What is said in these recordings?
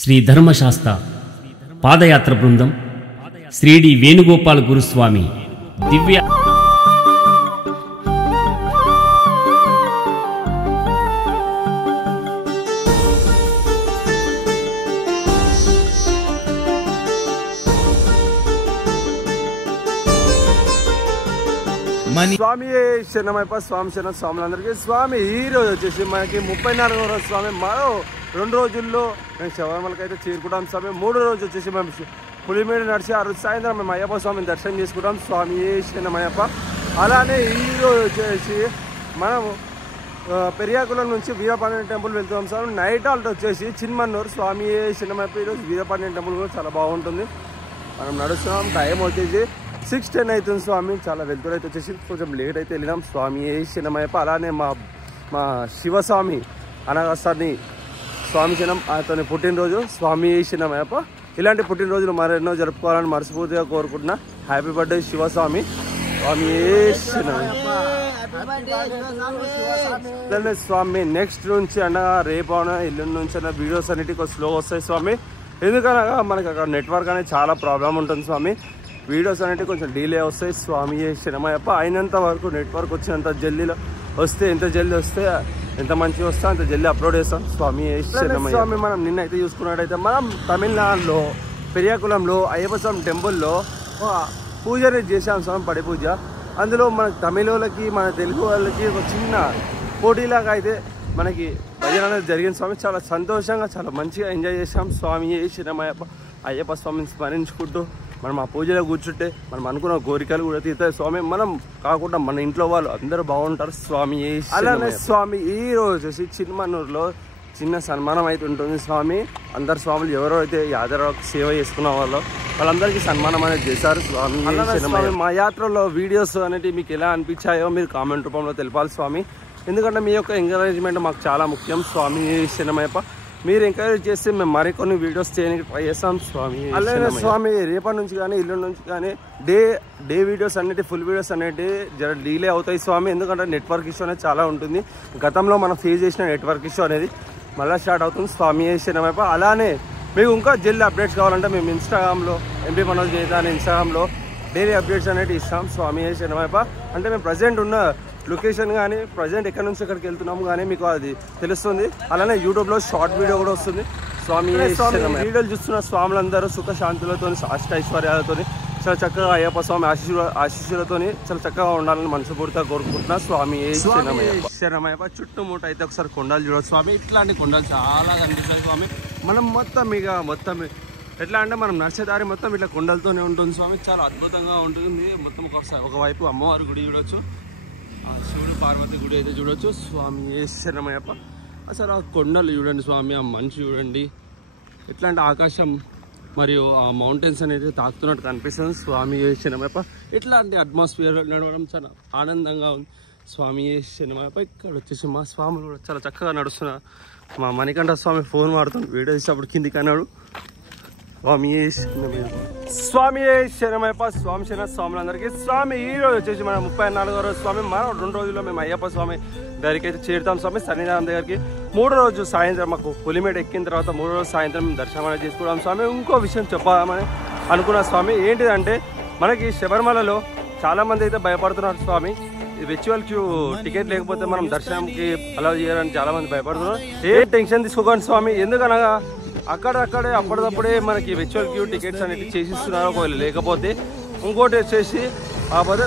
శ్రీ ధర్మశాస్త్ర పాదయాత్ర బృందం శ్రీడి వేణుగోపాల గురుస్వామి దివ్య స్వామి శరణమయ్యప్ప స్వామి శరణ స్వాములందరికీ స్వామి ఈ రోజు వచ్చేసి మనకి 34వ రోజు స్వామి మరో 2 రోజుల్లో మేము శబరిమలకి అయితే చేరుకుంటాం స్వామి. 3వ రోజు వచ్చేసి మేము పులిమేడ నడిచి ఆ రోజు సాయంత్రం మేము అయ్యప్ప స్వామిని దర్శనం చేసుకుంటాం స్వామి శరణమయ్యప్ప. అలానే ఈ రోజు వచ్చేసి మనము పెరియాకులం నుంచి వీరపాండ్యం టెంపుల్ వెళ్తున్నాం స్వామి. నైట్ హాల్ట్ వచ్చేసి చిన్మన్నూరు స్వామి శరణమయ్యప్ప. ఈరోజు వీరపాండ్యం టెంపుల్ కూడా చాలా బాగుంటుంది. మనం నడుస్తున్నాం. టైం వచ్చేసి 6:10 అవుతుంది స్వామి. చాలా వెళ్తురు అయితే వచ్చేసి కొంచెం లేట్ అయితే వెళ్ళినాం స్వామి శరణమయ్యప్ప. అలానే మా శివస్వామి అనగాసాన్ని స్వామి శరణం అతని పుట్టినరోజు స్వామి శరణమయ్యప్ప. ఇలాంటి పుట్టినరోజులు మరెన్నో జరుపుకోవాలని మనస్ఫూర్తిగా కోరుకుంటున్నా. హ్యాపీ బర్త్డే శివస్వామి స్వామి శరణమయ్యప్ప. స్వామి నెక్స్ట్ నుంచి అనగా రేపు అన్న ఎల్లుండి నుంచి అన్న వీడియోస్ అన్నిటికీ స్లో వస్తాయి స్వామి. ఎందుకనగా మనకి అక్కడ నెట్వర్క్ అనేది చాలా ప్రాబ్లం ఉంటుంది స్వామి. వీడియోస్ అనేవి కొంచెం డిలే వస్తాయి స్వామి శరణమయ్యప్ప. అయినంత వరకు నెట్వర్క్ వచ్చినంత జల్దీలో వస్తే ఎంత జల్దీ వస్తే ఎంత మంచిగా వస్తే అంత జల్దీ అప్లోడ్ చేస్తాం స్వామి శరణమయ్యప్ప. స్వామి మనం నిన్నైతే చూసుకున్నట్టయితే మనం తమిళనాడులో పెరియాకులంలో అయ్యప్ప స్వామి టెంపుల్లో పూజ అనేది చేసాం స్వామి, పడి పూజ. అందులో మన తమిళ వాళ్ళకి మన తెలుగు వాళ్ళకి ఒక చిన్న పోటీలాగా అయితే మనకి భజన అనేది జరిగింది స్వామి. చాలా సంతోషంగా చాలా మంచిగా ఎంజాయ్ చేసాం స్వామి శరణమయ్యప్ప. అయ్యప్ప స్వామిని స్మరించుకుంటూ మనం ఆ పూజలో కూర్చుంటే మనం అనుకున్న కోరికలు కూడా తీరుతాయి స్వామి. మనం కాకుండా మన ఇంట్లో వాళ్ళు అందరూ బాగుంటారు స్వామి. అలానే స్వామి ఈ రోజు వచ్చేసి చిన్మన్నూరులో చిన్న సన్మానం అయితే ఉంటుంది స్వామి. అందరు స్వాములు ఎవరో అయితే యాదరావుకి సేవ చేసుకున్న వాళ్ళందరికీ సన్మానం అనేది చేశారు స్వామి. మా యాత్రలో వీడియోస్ అనేవి మీకు ఎలా అనిపించాయో మీరు కామెంట్ రూపంలో తెలపాలి స్వామి. ఎందుకంటే మీ యొక్క ఎంకరేజ్మెంట్ మాకు చాలా ముఖ్యం స్వామి శరణమయ్యప్ప. మీరు ఎంకరేజ్ చేస్తే మేము మరికొన్ని వీడియోస్ చేయడానికి ట్రై చేస్తాం స్వామి. అలానే స్వామి రేపటి నుంచి కానీ ఇల్లు నుంచి కానీ డే వీడియోస్ అన్నిటి ఫుల్ వీడియోస్ అనేవి జర డిలే అవుతాయి స్వామి. ఎందుకంటే నెట్వర్క్ ఇష్యూ అనేది చాలా ఉంటుంది. గతంలో మనం ఫేస్ చేసిన నెట్వర్క్ ఇష్యూ అనేది మళ్ళీ స్టార్ట్ అవుతుంది స్వామి శరణమయ్యప్ప. అలానే మీకు ఇంకా జల్దీ అప్డేట్స్ కావాలంటే మేము ఇన్స్టాగ్రామ్లో ఎంపీ మనోజ్ చేత అని ఇన్స్టాగ్రామ్లో డైలీ అప్డేట్స్ అనేవి ఇస్తాం స్వామి శరణమయ్యప్ప. అంటే మేము ప్రజెంట్ ఉన్న లొకేషన్ కానీ ప్రజెంట్ ఎక్కడి నుంచి ఎక్కడికి వెళ్తున్నాము కానీ మీకు అది తెలుస్తుంది. అలానే యూట్యూబ్లో షార్ట్ వీడియో కూడా వస్తుంది స్వామి. వీడియోలు చూస్తున్న స్వాములందరూ సుఖ శాంతులతో అష్ట ఐశ్వర్యాలతో చాలా చక్కగా అయ్యప్ప స్వామి ఆశీస్సులతో చాలా చక్కగా ఉండాలని మనస్ఫూర్తిగా కోరుకుంటున్నా స్వామి శరణమయ్యప్ప. చుట్టుముట్ట అయితే ఒకసారి కొండలు చూడవచ్చు స్వామి. ఇట్లాంటి కొండలు చాలా కనిపిస్తాయి స్వామి. మనం మొత్తం ఎట్లా అంటే మనం నడిచేదారి మొత్తం ఇట్లా కొండలతోనే ఉంటుంది స్వామి. చాలా అద్భుతంగా ఉంటుంది. మొత్తం ఒకవైపు అమ్మవారి గుడి చూడవచ్చు, శివుడు పార్వతి గుడి అయితే చూడవచ్చు స్వామి శరణమయ్యప్ప. అసలు ఆ కొండలు చూడండి స్వామి, ఆ మంచు చూడండి, ఎట్లా అంటే ఆకాశం మరియు ఆ మౌంటైన్స్ అనేది తాకుతున్నట్టు కనిపిస్తుంది స్వామి శరణమయ్యప్ప. ఇట్లాంటి అట్మాస్ఫియర్ నడవడం చాలా ఆనందంగా ఉంది స్వామి శరణమయ్యప్ప. ఇక్కడ వచ్చేసి మా స్వాములు కూడా చాలా చక్కగా నడుస్తున్నారు. మా మణికంఠ స్వామి ఫోన్ వాడుతుంది, వీడియో తీసేటప్పుడు కిందికి అన్నాడు స్వామి స్వామి శరణమయ్యప్ప. స్వామి శరణ స్వాములందరికీ స్వామి ఈ రోజు వచ్చేసి మన 34వ రోజు స్వామి. మనం 2 రోజుల్లో మేము అయ్యప్ప స్వామి దగ్గరికి అయితే చేరుతాం స్వామి, సన్నిధానం దగ్గరికి. 3వ రోజు సాయంత్రం మాకు పులిమేడ ఎక్కిన తర్వాత 3వ రోజు సాయంత్రం దర్శనం అనేది చేసుకుంటాం స్వామి. ఇంకో విషయం చెప్పాలని అనుకున్న స్వామి ఏంటిదంటే మనకి శబరిమలలో చాలామంది అయితే భయపడుతున్నారు స్వామి. విర్చువల్ క్యూ టికెట్ లేకపోతే మనం దర్శనంకి అలౌ చేయాలని చాలామంది భయపడుతున్నారు. ఏ టెన్షన్ తీసుకోకండి స్వామి. ఎందుకనగా అక్కడక్కడే అప్పటికప్పుడే మనకి విర్చువల్ క్యూ టికెట్స్ అనేవి చేసిస్తున్నారు. ఒకవేళ లేకపోతే ఇంకోటి వచ్చేసి కాకపోతే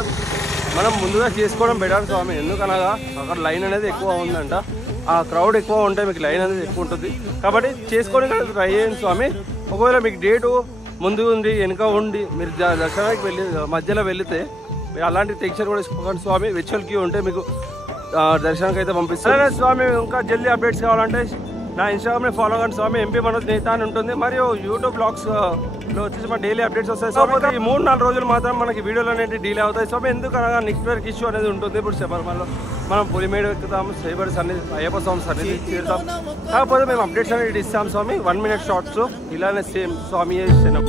మనం ముందుగా చేసుకోవడం బెటర్ స్వామి. ఎందుకనగా అక్కడ లైన్ అనేది ఎక్కువ ఉందంట. ఆ క్రౌడ్ ఎక్కువ ఉంటే మీకు లైన్ అనేది ఎక్కువ ఉంటుంది. కాబట్టి చేసుకోవడానికి ట్రై చేయండి స్వామి. ఒకవేళ మీకు డేటు ముందు ఉంది వెనుక ఉండి మీరు దర్శనానికి మధ్యలో వెళితే మీరు అలాంటి టెన్షన్ కూడా తీసుకోకండి స్వామి. విర్చువల్ క్యూ ఉంటే మీకు దర్శనానికి అయితే పంపిస్తాను స్వామి. ఇంకా జల్దీ అప్డేట్స్ కావాలంటే నా ఇన్స్టాగ్రామ్ని ఫాలో అవ్వండి స్వామి. ఎంపీ మనోజ్ నేత అని ఉంటుంది. మరియు యూట్యూబ్ బ్లాగ్స్లో వచ్చేసి మన డైలీ అప్డేట్స్ వస్తాయి స్వామి. ఈ 3-4 రోజులు మాత్రం మనకి వీడియోలు అనేవి డిలే అవుతాయి స్వామి. ఎందుకనగా నెట్వర్క్ ఇష్యూ అనేది ఉంటుంది. ఇప్పుడు శబరిమలలో మనం పులిమేడ ఎక్కుతాము, శ్రీబడి సన్నిధి అయ్యప్ప స్వామి సన్నిధి చేరుతాం. కాకపోతే మేము అప్డేట్స్ అనేది ఇస్తాం స్వామి. 1 minute షార్ట్స్ ఇలానే సేమ్ స్వామి శరణం.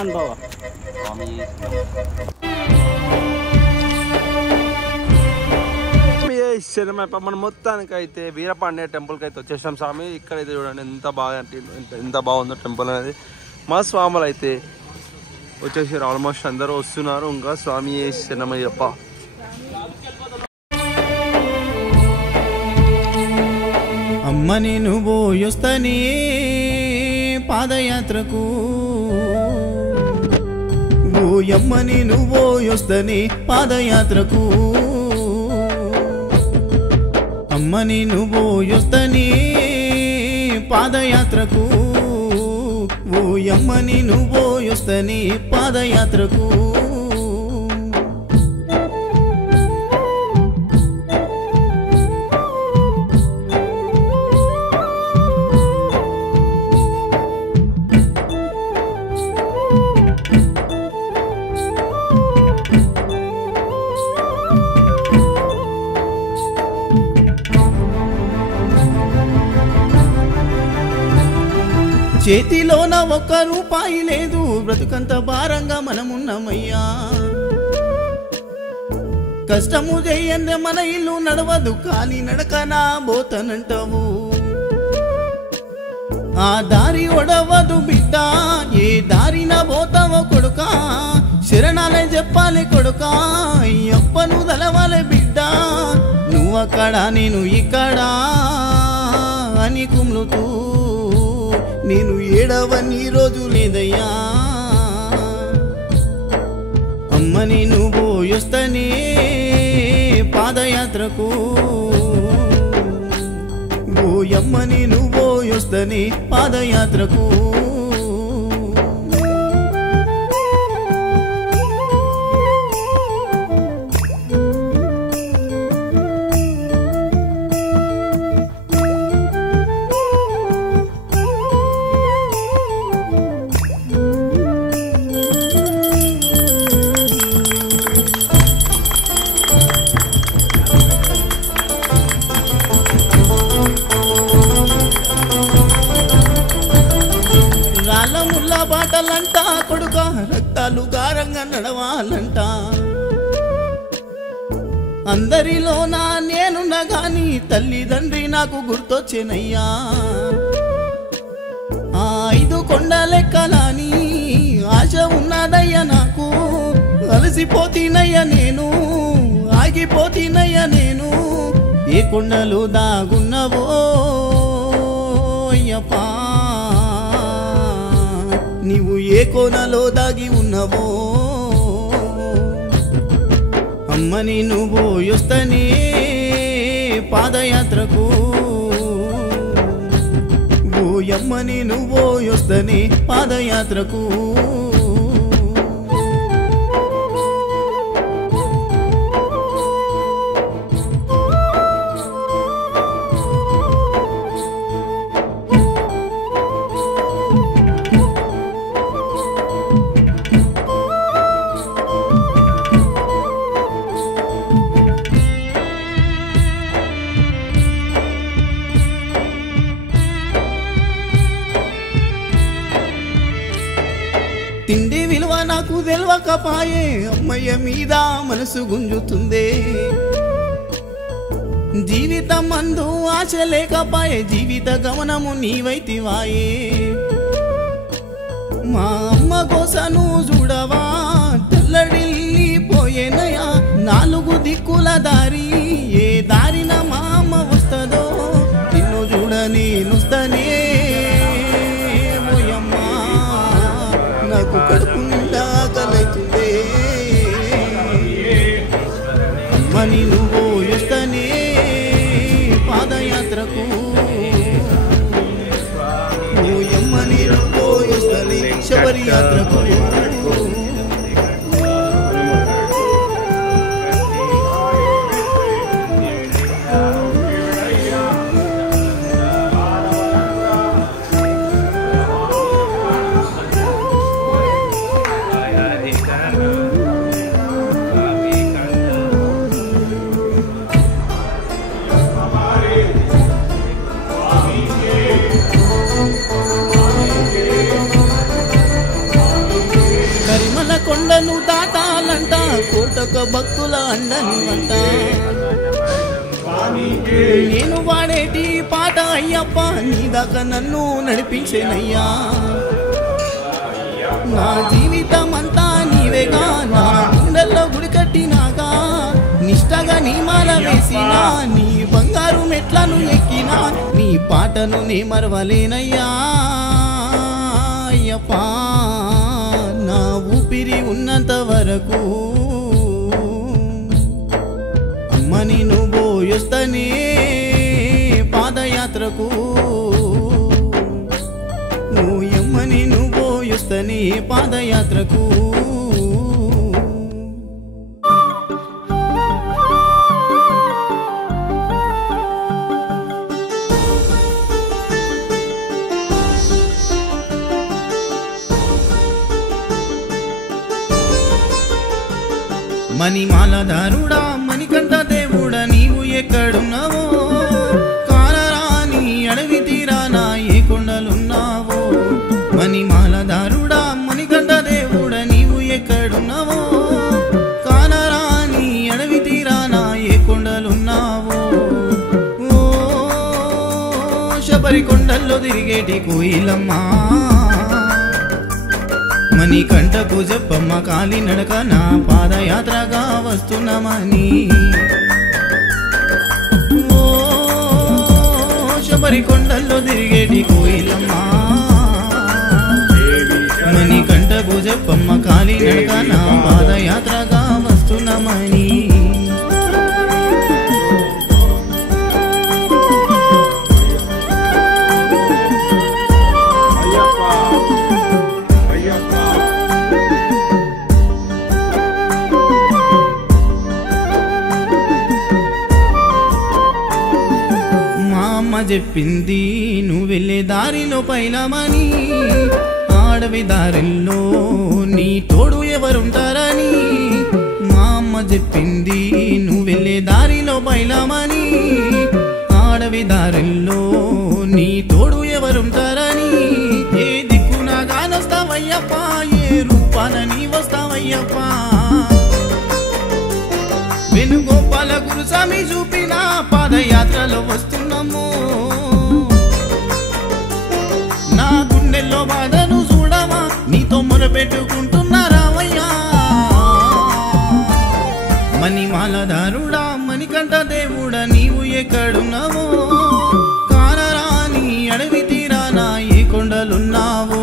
ఆయుష్మాన్ భవ. మనం మొత్తానికి అయితే వీరపాండ్య టెంపుల్కి అయితే వచ్చేసాం స్వామి. ఇక్కడైతే చూడండి ఎంత బాగుందో టెంపుల్ అనేది. మా స్వాములు అయితే వచ్చేసారు, ఆల్మోస్ట్ అందరూ వస్తున్నారు. ఇంకా స్వామి శరణమయ్యప్ప. అమ్మ నేను పోయొస్తనే పాదయాత్రకు, ఓయమ్మ నేను పోయొస్తనే పాదయాత్రకు, అమ్మ నేను పోయొస్తనే పాదయాత్రకు, ఓయమ్మ నేను పోయొస్తనే పాదయాత్రకు. చేతిలోన ఒక్క రూపాయి లేదు, బ్రతుకంత భారంగా మనమున్నామయ్యా. కష్టము చేయందే మన ఇల్లు నడవదు, కానీ నడకనా పోతనంటావు. ఆ దారి ఒడవదు బిడ్డ, ఏ దారిన పోతావో కొడుకా, శరణాలే చెప్పాలి కొడుకా, అప్పను తలవాలే బిడ్డ. నువ్వక్కడ నేను ఇక్కడ అని కుమ్లుతూ నేను ఏడవని రోజు లేదయ్యా. అమ్మ నేను పోయొస్తనే పాదయాత్రకు, ఓయమ్మ నేను పోయొస్తనే పాదయాత్రకు. రాళ్ళముల్ల బాటలంట కొడుక, రక్తాలు గారంగా నడవాలంట. అందరిలోనా నేనున్నా గాని తల్లిదండ్రి నాకు గుర్తొచ్చేనయ్యా. ఆ 5 కొండలెక్కలని ఆశ ఉన్నదయ్యా నాకు, అలసిపోతీనయ్యా నేను, ఆగిపోతీనయ్యా నేను. ఏ కొండలు దాగున్నవో అయ్యప్పా, నీవు ఏ కోనలో దాగి ఉన్నవో. అమ్మ నేను పోయొస్తనే పాదయాత్రకు, ఓయమ్మ నేను పోయొస్తనే పాదయాత్రకు. తిండి విలువ నాకు తెలవకపాయే, అమ్మయ్య మీద మనసు గుంజుతుందే. జీవితం అందు ఆశ లేకపాయే, జీవిత గమనము నీవైతివాయే. మా అమ్మ కోసను చూడవా తెల్లడిల్లిపోయేనయా. 4 దిక్కుల దారి, ఏ దారిన మా అమ్మ వస్తుందో, నిన్ను చూడ నేనొస్తనే ఓయమ్మా. నాకు కడుపు నిండా ఆకలైతుందే, అమ్మ నిన్ను పోయొస్తనే పాదయాత్రకు, ఓయమ్మ నిన్ను పోయొస్తనే శబరి యాత్రకు. భక్తుల అండని వంట నేను వాడేటి పాట అయ్యప్ప నీ దాకా నన్ను నడిపించేనయ్యా నా జీవితం అంతా నీవేగా నా గుండెల్లో గుడి కట్టినాగా నిష్టగా నీ మాల వేసినా నీ బంగారు మెట్లను ఎక్కినా నీ పాటను నే మరవలేనయ్యా అయ్యప్ప నా ఊపిరి ఉన్నంత వరకు అమ్మని నువ్వు పోయొస్తనే పాదయాత్రకు నువ్వు ఎమ్మని నువ్వు పోయొస్తనే పాదయాత్రకు మణిమాలధారుడా మణికంఠ దేవుడా నీవు ఎక్కడున్నావో కానరాని అడవి తీరానా ఏ కొండలున్నావో మణిమాలధారుడా మణికంఠ దేవుడా నీవు ఎక్కడున్నావో కానరాని అడవి తీరానా ఏ కొండలున్నావో ఓ శబరి కొండల్లో తిరిగేటి కోయిలమ్మా మణికంఠకు చెప్పమ్మ కాలి నడక నా పాదయాత్రగా వస్తున్నామని ఓ శబరి కొండల్లో తిరిగేటి కోయిలమ్మా మణికంఠకు చెప్పమ్మ కాలి నడక నా పాదయాత్రగా వస్తున్నామని చెప్పింది నువ్వు వెళ్ళే దారిలో పైలమని ఆడవి దారిలో నీ తోడు ఎవరుంటారని మా అమ్మ చెప్పింది నువ్వు వెళ్ళే దారిలో పైలమని ఆడవి దారిలో నీ తోడు ఎవరుంటారని ఏ దిక్కున గానొస్తావయ్యప్ప ఏ రూపాన నీ వస్తావయ్యప్ప వేణుగోపాల గురుస్వామి చూపిన పాదయాత్రలో వస్తున్నాము నా గుండెల్లో బాధను చూడవా నీతో మొరపెట్టుకుంటున్నా రావయ్యా మణిమాలధారుడా మణికంఠ దేవుడా నీవు ఎక్కడున్నావో కానరాని అడవి తీరానా ఏ కొండలున్నావో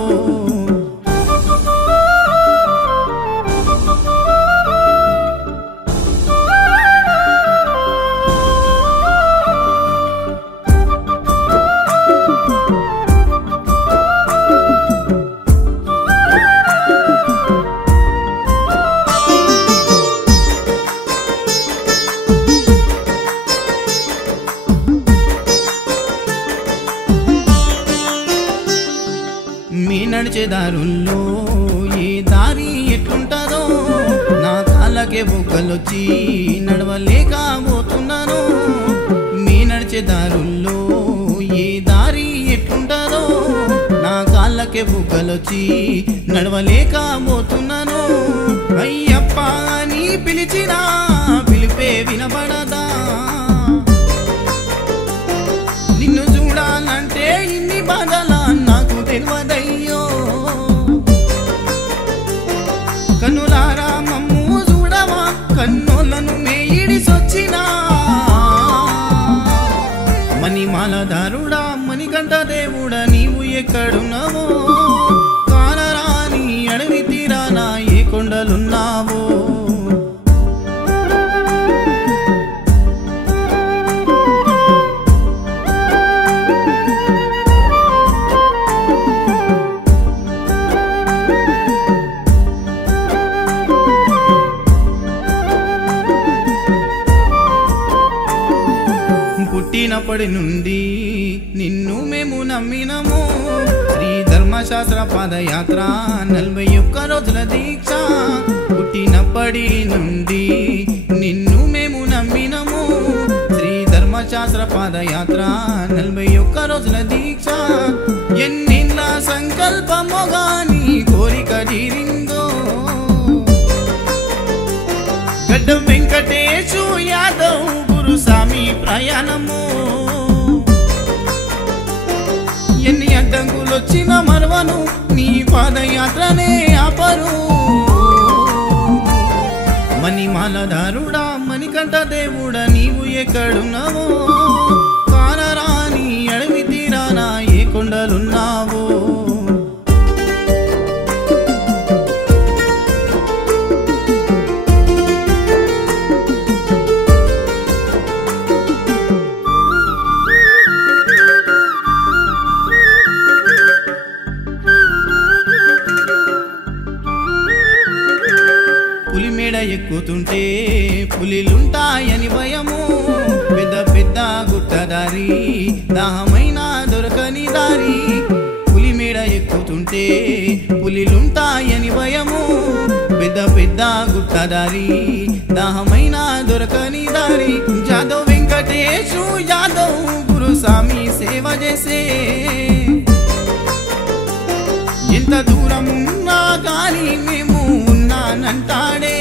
నడిచే దారుల్లో ఏ దారి ఎట్లుంటుందో నా కాళ్ళకే బొగ్గలొచ్చి నడవలేకపోతున్నాను మీ నడిచే దారుల్లో ఏ దారి ఎట్లుంటుందో నా కాళ్ళకే బొగ్గలొచ్చి నడవలేకపోతున్నాను అయ్యప్ప అని పిలిచినా పిలిపే వినపడదా నిన్ను చూడాలంటే ఇన్ని బాధలా నాకు తెలియదయ్యో కన్నులారా మమ్ము చూడవా కన్నులను మేయిడిసొచ్చినా మణిమాలధారుడా మణికంఠ దేవుడా నీవు ఎక్కడున్నావో కానరాని అడవి తీరానా ఏ కొండలున్నావో పుట్టినప్పటి నుండి నిన్ను మేము నమ్మినము శ్రీ ధర్మశాస్త్ర పాదయాత్ర 41 రోజుల దీక్ష పుట్టినప్పటి నుండి నిన్ను మేము నమ్మినము శ్రీ ధర్మశాస్త్ర పాదయాత్ర 41 రోజుల దీక్ష ఎన్నిళ్ళ సంకల్పమో గాని కోరిక తీరిందో గడ్డం వెంకటేశు యాదవ్ గురుస్వామి ప్రయాణము ఎన్ని అడ్డంకులొచ్చిన మరవను నీ పాదయాత్రనే ఆపరు మణిమాలధారుడా మణికంఠ దేవుడా నీవు ఎక్కడున్నావో కానరాని అడవి తీరానా ఏ కొండలున్నావో ఎక్కుతుంటే పులిలుంటాయని భయము పెద్ద పెద్ద గుట్టదారి దాహమైన దొరకని దారి పులి మేడ ఎక్కుతుంటే పులిలుంటాయని భయము పెద్ద పెద్ద గుట్టదారి దాహమైన దొరకని దారి యాదవ్ వెంకటేశు యాదవ్ గురుస్వామి సేవ చేసే ఎంత దూరమున్నా గాని మేము ఉన్నానంటాడే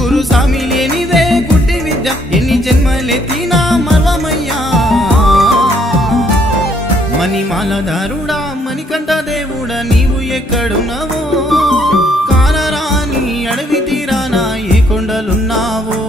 గురుస్వామి లేనిదే గుడ్డి విద్య ఎన్ని జన్మలెత్తినా మర్వమయ్యా మణిమాలధారుడా మణికంఠ దేవుడా నీవు ఎక్కడున్నావో కానరాని అడవి తీరానా ఏ కొండలున్నావో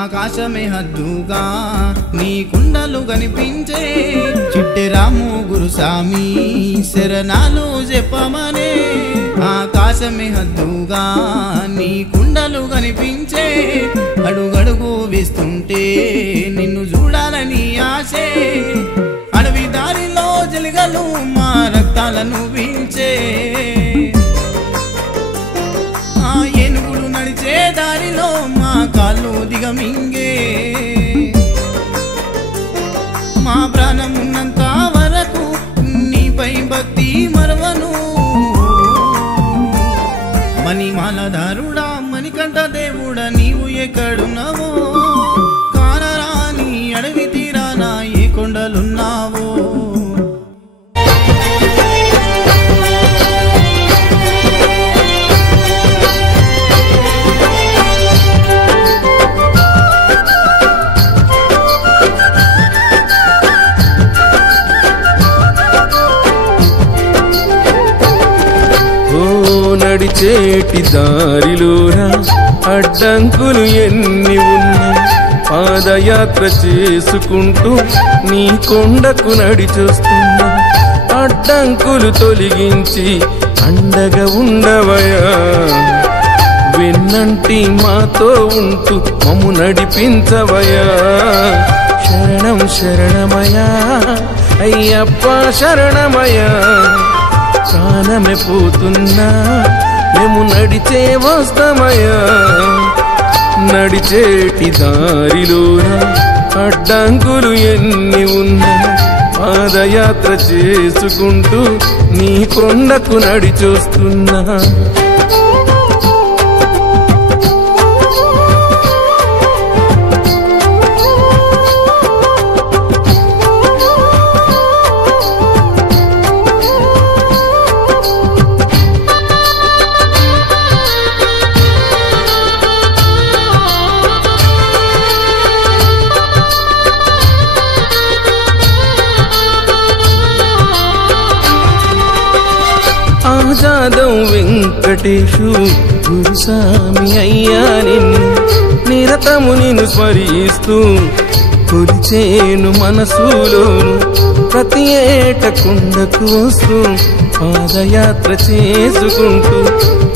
ఆకాశమే హద్దుగా నీ కుండలు కనిపించే చిట్టెరాము గురుస్వామి శరణాలు చెప్పమనే ఆకాశమే హద్దుగా నీ కుండలు కనిపించే అడుగడుగు వేస్తుంటే నిన్ను చూడాలని ఆశే అడవి దారిలో జలిగలు మా రక్తాలను పీల్చే ఏనుగులు నడిచే దారిలో మా కాళ్ళు దిగమింగే మా ప్రాణం ఉన్నంత వరకు నీపై భక్తి మరవను మణిమాలధారుడా మణికంఠ దేవుడా నీవు ఎక్కడున్నావో కానరాని అడవి తీరానా ఏ కొండలున్నావో నడిచేటి దారిలోనా అడ్డంకులు ఎన్ని ఉన్నా పాదయాత్ర చేసుకుంటూ నీ కొండకు నడిచొస్తున్నా అడ్డంకులు తొలగించి అండగా ఉండవయా వెన్నంటి మాతో ఉంటూ మమ్ము నడిపించవయా శరణం శరణమయా అయ్యప్ప శరణమయా ప్రాణమే పోతున్నా మేము నడిచే వస్తామయ్యా నడిచేటి దారిలోన అడ్డంకులు ఎన్ని ఉన్నా పాదయాత్ర చేసుకుంటూ నీ కొండకు నడిచొస్తున్నా యాదవ్ వెంకటేశు గురుస్వామి అయ్యా నిన్ను నిరతము నిన్ను స్మరిస్తూ కొలిచేను మనసులోను ప్రతి ఏట కొండకు వస్తూ పాదయాత్ర చేసుకుంటూ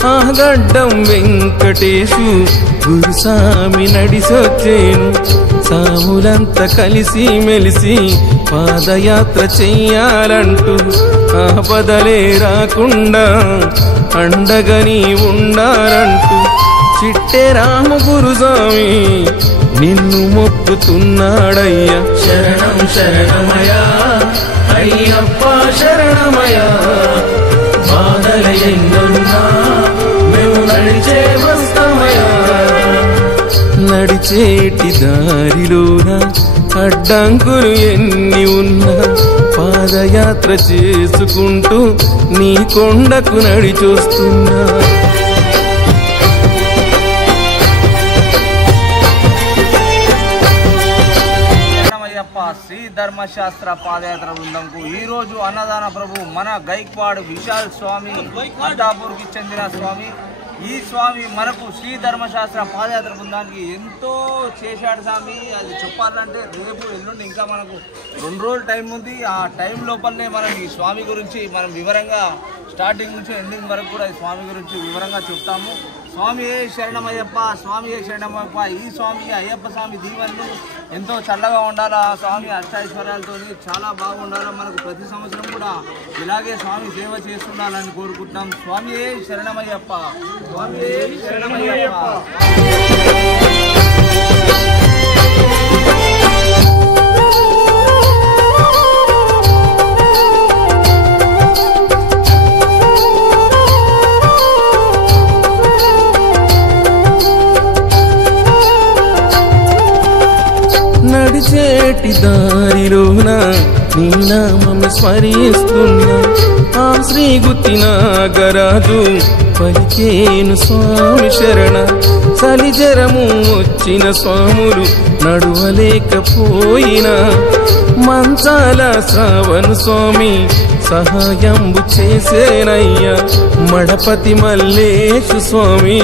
ఆ గడ్డం వెంకటేశు గురుస్వామి నడిసొచ్చేను సాములంతా కలిసి మెలిసి పాదయాత్ర చెయ్యాలంటూ ఆపదలే రాకుండా అండగా నీ ఉండాలంటూ చిట్టే రాము గురుస్వామి నిన్ను మొక్కుతున్నాడయ్యా శరణం శరణమయ్యా అయ్యప్ప శరణమయ్యా బాధల ఎన్నున్నా మేము నడిచే వస్తామయ్యా నడిచేటి దారిలోన అడ్డంకులు ఎన్ని ఉన్నా పాదయాత్ర చేసుకుంటూ నీ కొండకు నడిచొస్తున్నా శ్రీ ధర్మశాస్త్ర పాదయాత్ర బృందంకు ఈ రోజు అన్నదాన ప్రభు మన గైక్వాడ్ విశాల్ స్వామి అడ్డాపూర్కి చెందిన స్వామి. ఈ స్వామి మనకు శ్రీ ధర్మశాస్త్ర పాదయాత్ర బృందానికి ఎంతో చేశాడు స్వామి. అది చెప్పాలంటే రేపు ఎల్లుండి ఇంకా మనకు 2 రోజులు టైం ఉంది. ఆ టైం లోపలనే మనం ఈ స్వామి గురించి మనం వివరంగా స్టార్టింగ్ నుంచి ఎండింగ్ వరకు కూడా ఈ స్వామి గురించి వివరంగా చెప్తాము. స్వామి శరణమయ్యప్ప, స్వామి శరణమయ్యప్ప. ఈ స్వామి అయ్యప్ప స్వామి దీవెనలు ఎంతో చల్లగా ఉండాలా, స్వామి అష్టైశ్వర్యాలతో చాలా బాగుండాలా. మనకు ప్రతి సంవత్సరం కూడా ఇలాగే స్వామి సేవ చేస్తుండాలని కోరుకుంటున్నాం. స్వామి శరణమయ్యప్ప, స్వామి శరణమయ్యప్ప. నడిచేటి దారిలోన నీ నామము స్మరిస్తున్నా ఆ శ్రీ గుత్తి నాగరాజు పలికేను స్వామి శరణ. చలిజరము వచ్చిన స్వాములు నడువలేకపోయినా మంచాల శ్రావణ స్వామి సహాయంబు చేసేనయ్యా. మడపతి మల్లేశు స్వామి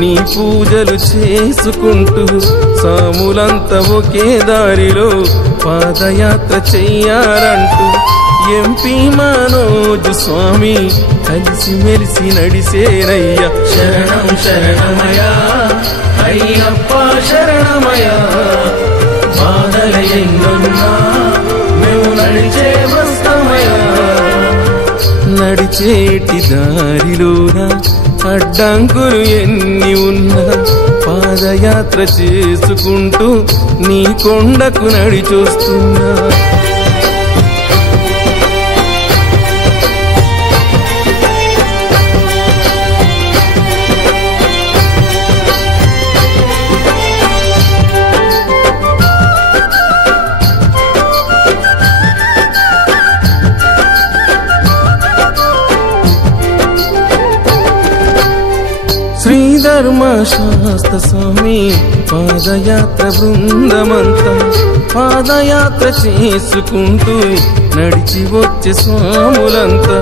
నీ పూజలు చేసుకుంటూ సాములంతా ఒకే దారిలో పాదయాత్ర చెయ్యాలంటూ ఎంపీ మనోజు స్వామి కలిసి మెలిసి నడిసేనయ్యా. శరణం శరణమయ్యా అయ్యప్ప శరణమయ్యా బాధల ఎన్నున్నా మేము నడిచే వస్తామయ్యా. నడిచేటి దారిలోన అడ్డంకులు ఎన్ని ఉన్నా పాదయాత్ర చేసుకుంటూ నీ కొండకు నడిచొస్తున్నా. ధర్మశాస్త్ర స్వామి పాదయాత్ర బృందమంతా పాదయాత్ర చేసుకుంటూ నడిచి వచ్చే స్వాములంతా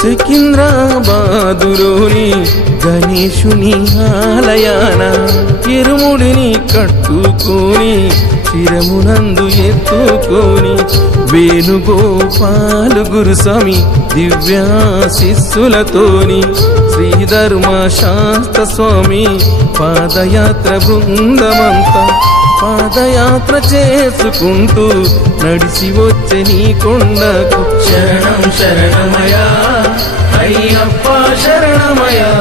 సికింద్రాబాదులోని గణేశుని ఆలయాన ఇరుముడిని కట్టుకొని శిరమునందు ఎత్తుకొని వేణుగోపాలు గురుస్వామి దివ్యాశిస్సులతోని శ్రీ ధర్మశాస్త్ర స్వామి పాదయాత్ర బృందమంతా పాదయాత్ర చేసుకుంటూ నడిచి వచ్చే నీ కొండకు. శరణం శరణమయ్యా అయ్యప్ప శరణమయ్యా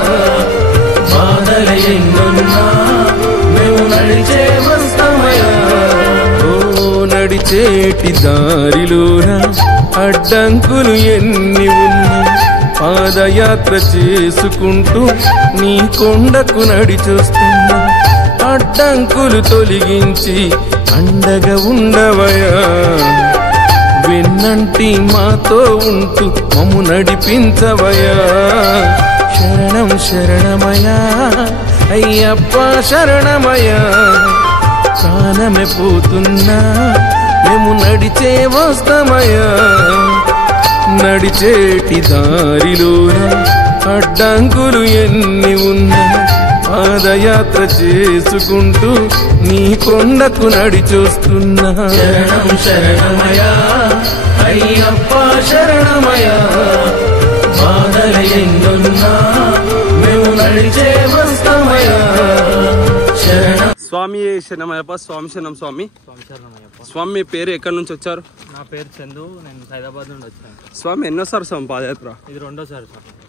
బాధల ఎన్నున్నా మేము నడిచే వస్తామయ్యా. ఓ నడిచేటి దారిలోన అడ్డంకులు ఎన్ని ఉన్నా పాదయాత్ర చేసుకుంటూ నీ కొండకు నడిచొస్తున్నా. అడ్డంకులు తొలగించి అండగా ఉండవయ్యా. వెన్నంటి మాతో ఉంటూ మమ్ము నడిపించవయ్యా. శరణం శరణమయ్యా అయ్యప్ప శరణమయ్యా ప్రాణమే పోతున్నా మేము నడిచే వస్తామయ్యా. నడిచేటి దారిలోన అడ్డంకులు ఎన్ని ఉన్నా పాదయాత్ర చేసుకుంటూ నీ కొండకు నడిచొస్తున్నా. శరణం శరణమయ్యా అయ్యప్ప శరణమయ్యా బాధల ఎన్నున్నా మేము నడిచే వస్తామయ్యా. శరణం స్వామి శరణమయ్యప్ప. స్వామి శరణం స్వామి. స్వామి మీ పేరు ఎక్కడి నుంచి వచ్చారు? నా పేరు చందు, నేను హైదరాబాద్ నుండి వచ్చాను. స్వామి ఎన్నోసారి స్వామి పాదయాత్ర? ఇది రెండోసారి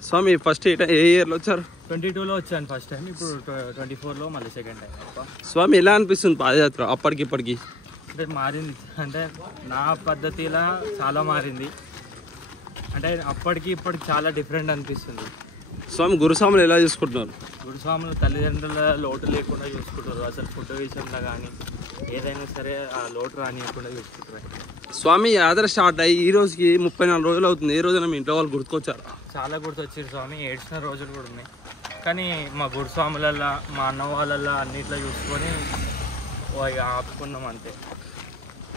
స్వామి ఫస్ట్ ఏ ఇయర్లో వచ్చారు? 22లో వచ్చాను ఫస్ట్ టైం, ఇప్పుడు 24లో మళ్ళీ సెకండ్ టైం. స్వామి ఎలా అనిపిస్తుంది పాదయాత్ర అప్పటికి ఇప్పటికి? అంటే మారింది, అంటే నా పద్ధతిలా చాలా మారింది. అంటే అప్పటికి ఇప్పటికి చాలా డిఫరెంట్ అనిపిస్తుంది. స్వామి గురుస్వాములు ఎలా చూసుకుంటున్నారు? గురుస్వాములు తల్లిదండ్రుల లోటు లేకుండా చూసుకుంటారు. అసలు ఫుడ్ విషయంలో కానీ ఏదైనా సరే ఆ లోటు రానియకుండా చూసుకుంటారు. స్వామి యాత్ర స్టార్ట్ అయ్యి ఈ రోజుకి 34 రోజులు అవుతుంది. ఏ రోజున మీ ఇంట్లో వాళ్ళు గుర్తుకొచ్చారు? చాలా గుర్తొచ్చారు స్వామి, ఏడ్చిన రోజులు కూడా ఉన్నాయి. కానీ మా గురుస్వాములల్లో, మా అన్న వాళ్ళల్లో అన్నిట్లో చూసుకొని ఆపుకున్నాం అంతే.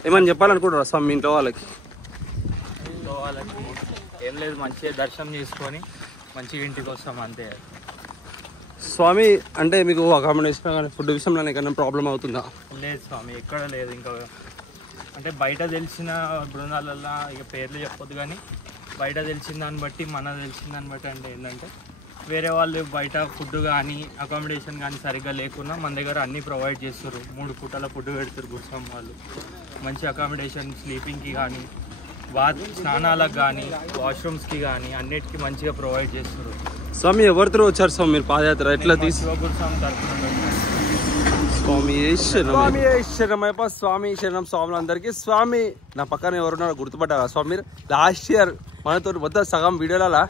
ఏమని చెప్పాలనుకుంటారా స్వామి మీ ఇంట్లో వాళ్ళకి? ఇంట్లో వాళ్ళకి ఏం లేదు, మంచిగా దర్శనం చేసుకొని మంచిగా ఇంటికి వస్తాం అంతే. స్వామి అంటే మీకు అకామిడేషన్ కానీ ఫుడ్ విషయంలో ఏమైనా ప్రాబ్లం అవుతుందా? లేదు స్వామి, ఎక్కడ లేదు. ఇంకా అంటే బయట తెలిసిన బృందాలల్లో ఇక పేర్లు చెప్పొద్దు, కానీ బయట తెలిసిన దాన్ని బట్టి మన తెలిసిన దాన్ని బట్టి అంటే ఏంటంటే వేరే వాళ్ళు బయట ఫుడ్ కానీ అకామిడేషన్ కానీ సరిగ్గా లేకున్నా మన దగ్గర అన్నీ ప్రొవైడ్ చేస్తారు. 3 పూటల ఫుడ్ పెడతారు గురుస్వామి వాళ్ళు. మంచి అకామిడేషన్, స్లీపింగ్కి కానీ, స్నానాలకు కానీ, వాష్రూమ్స్కి కానీ అన్నిటికీ మంచిగా ప్రొవైడ్ చేస్తారు. స్వామి ఎవరితో వచ్చారు స్వామి మీరు పాదయాత్ర? ఎట్లా గురుస్వామి తరఫున స్వామి శరణమయ్యప్ప. స్వామి శరణం స్వాములందరికీ. స్వామి నా పక్కన ఎవరున్నారో గుర్తుపడ్డారా స్వామి మీరు? లాస్ట్ ఇయర్ మనతో మొత్తం సగం వీడియోలలో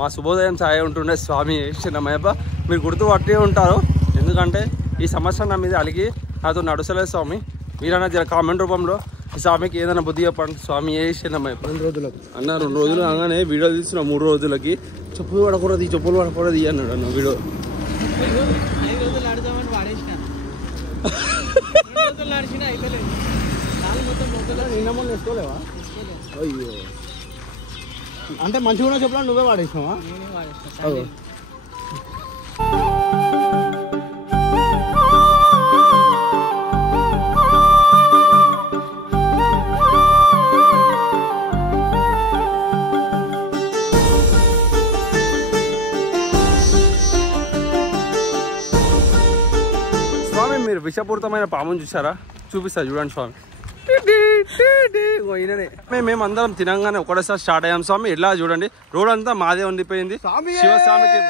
మా శుభోదయం సాయి ఉంటుండే. స్వామి శరణమయ్యప్ప మీరు గుర్తుపట్టే ఉంటారు, ఎందుకంటే ఈ సంవత్సరం నా మీద అలిగి నాతో నడుసలేదు స్వామి. మీరన్నా జర కామెంట్ రూపంలో ఈ స్వామికి ఏదైనా బుద్ధి చెప్పండి. స్వామి శరణమయ్యప్ప. 2 రోజులకు అన్న 2 రోజులు అనగానే వీడియో తీసిన 3 రోజులకి చెప్పులు పడకూడదు అన్నాడు అన్న వీడియో. అయ్యో, అంటే మంచిగా చెప్పాలి, నువ్వే వాడేసినావా? స్వామి మీరు విషపూరితమైన పాముని చూసారా? చూపిస్తా చూడండి స్వామి. మేము అందరం తినంగానే ఒకటేసారి స్టార్ట్ అయ్యాం స్వామి. ఎలా చూడండి, రోడ్ అంతా మాదే ఉండిపోయింది. శివస్వామికి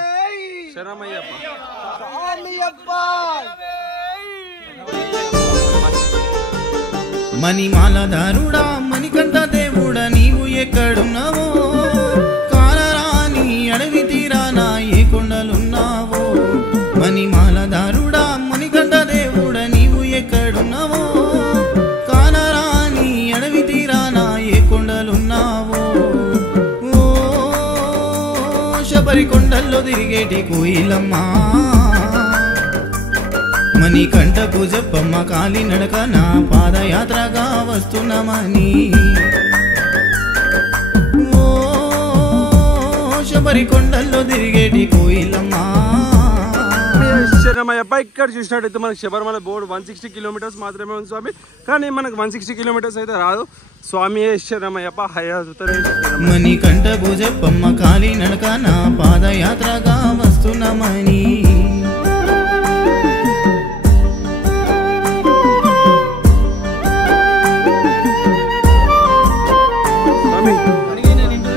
శరణమయ్యప్ప. మణిమాలధారుడా, మణికంఠ దేవుడా, నీవు ఎక్కడున్నావో? కాలరాని అడవి తీరానా ఏ కొండలున్నావో? మణిమాలధారుడా, మణికంఠ దేవుడా, నీవు ఎక్కడున్నావో? కాలరాని అడవి తీరానా ఏ కొండలున్నావో? ఓ శబరి కొండల్లో తిరిగేటి కోయిలమ్మా, మణికంఠకు చెప్పమ్మ కాలి నడక నా పాదయాత్రగా వస్తున్నామని. ఓ శబరి కొండల్లో తిరిగేటి కోయిలమ్మా. శరణమయ్యప్ప ఇక్కడ చూసినట్టయితే మనకి శబరిమల బోర్డు 160 కిలోమీటర్స్ మాత్రమే ఉంది స్వామి. కానీ మనకు 160 కిలోమీటర్స్ అయితే రాదు. స్వామి శరణమయ్యప్ప. మణికంఠకు చెప్పమ్మ కాలి నడక నా పాదయాత్రగా వస్తున్నామని.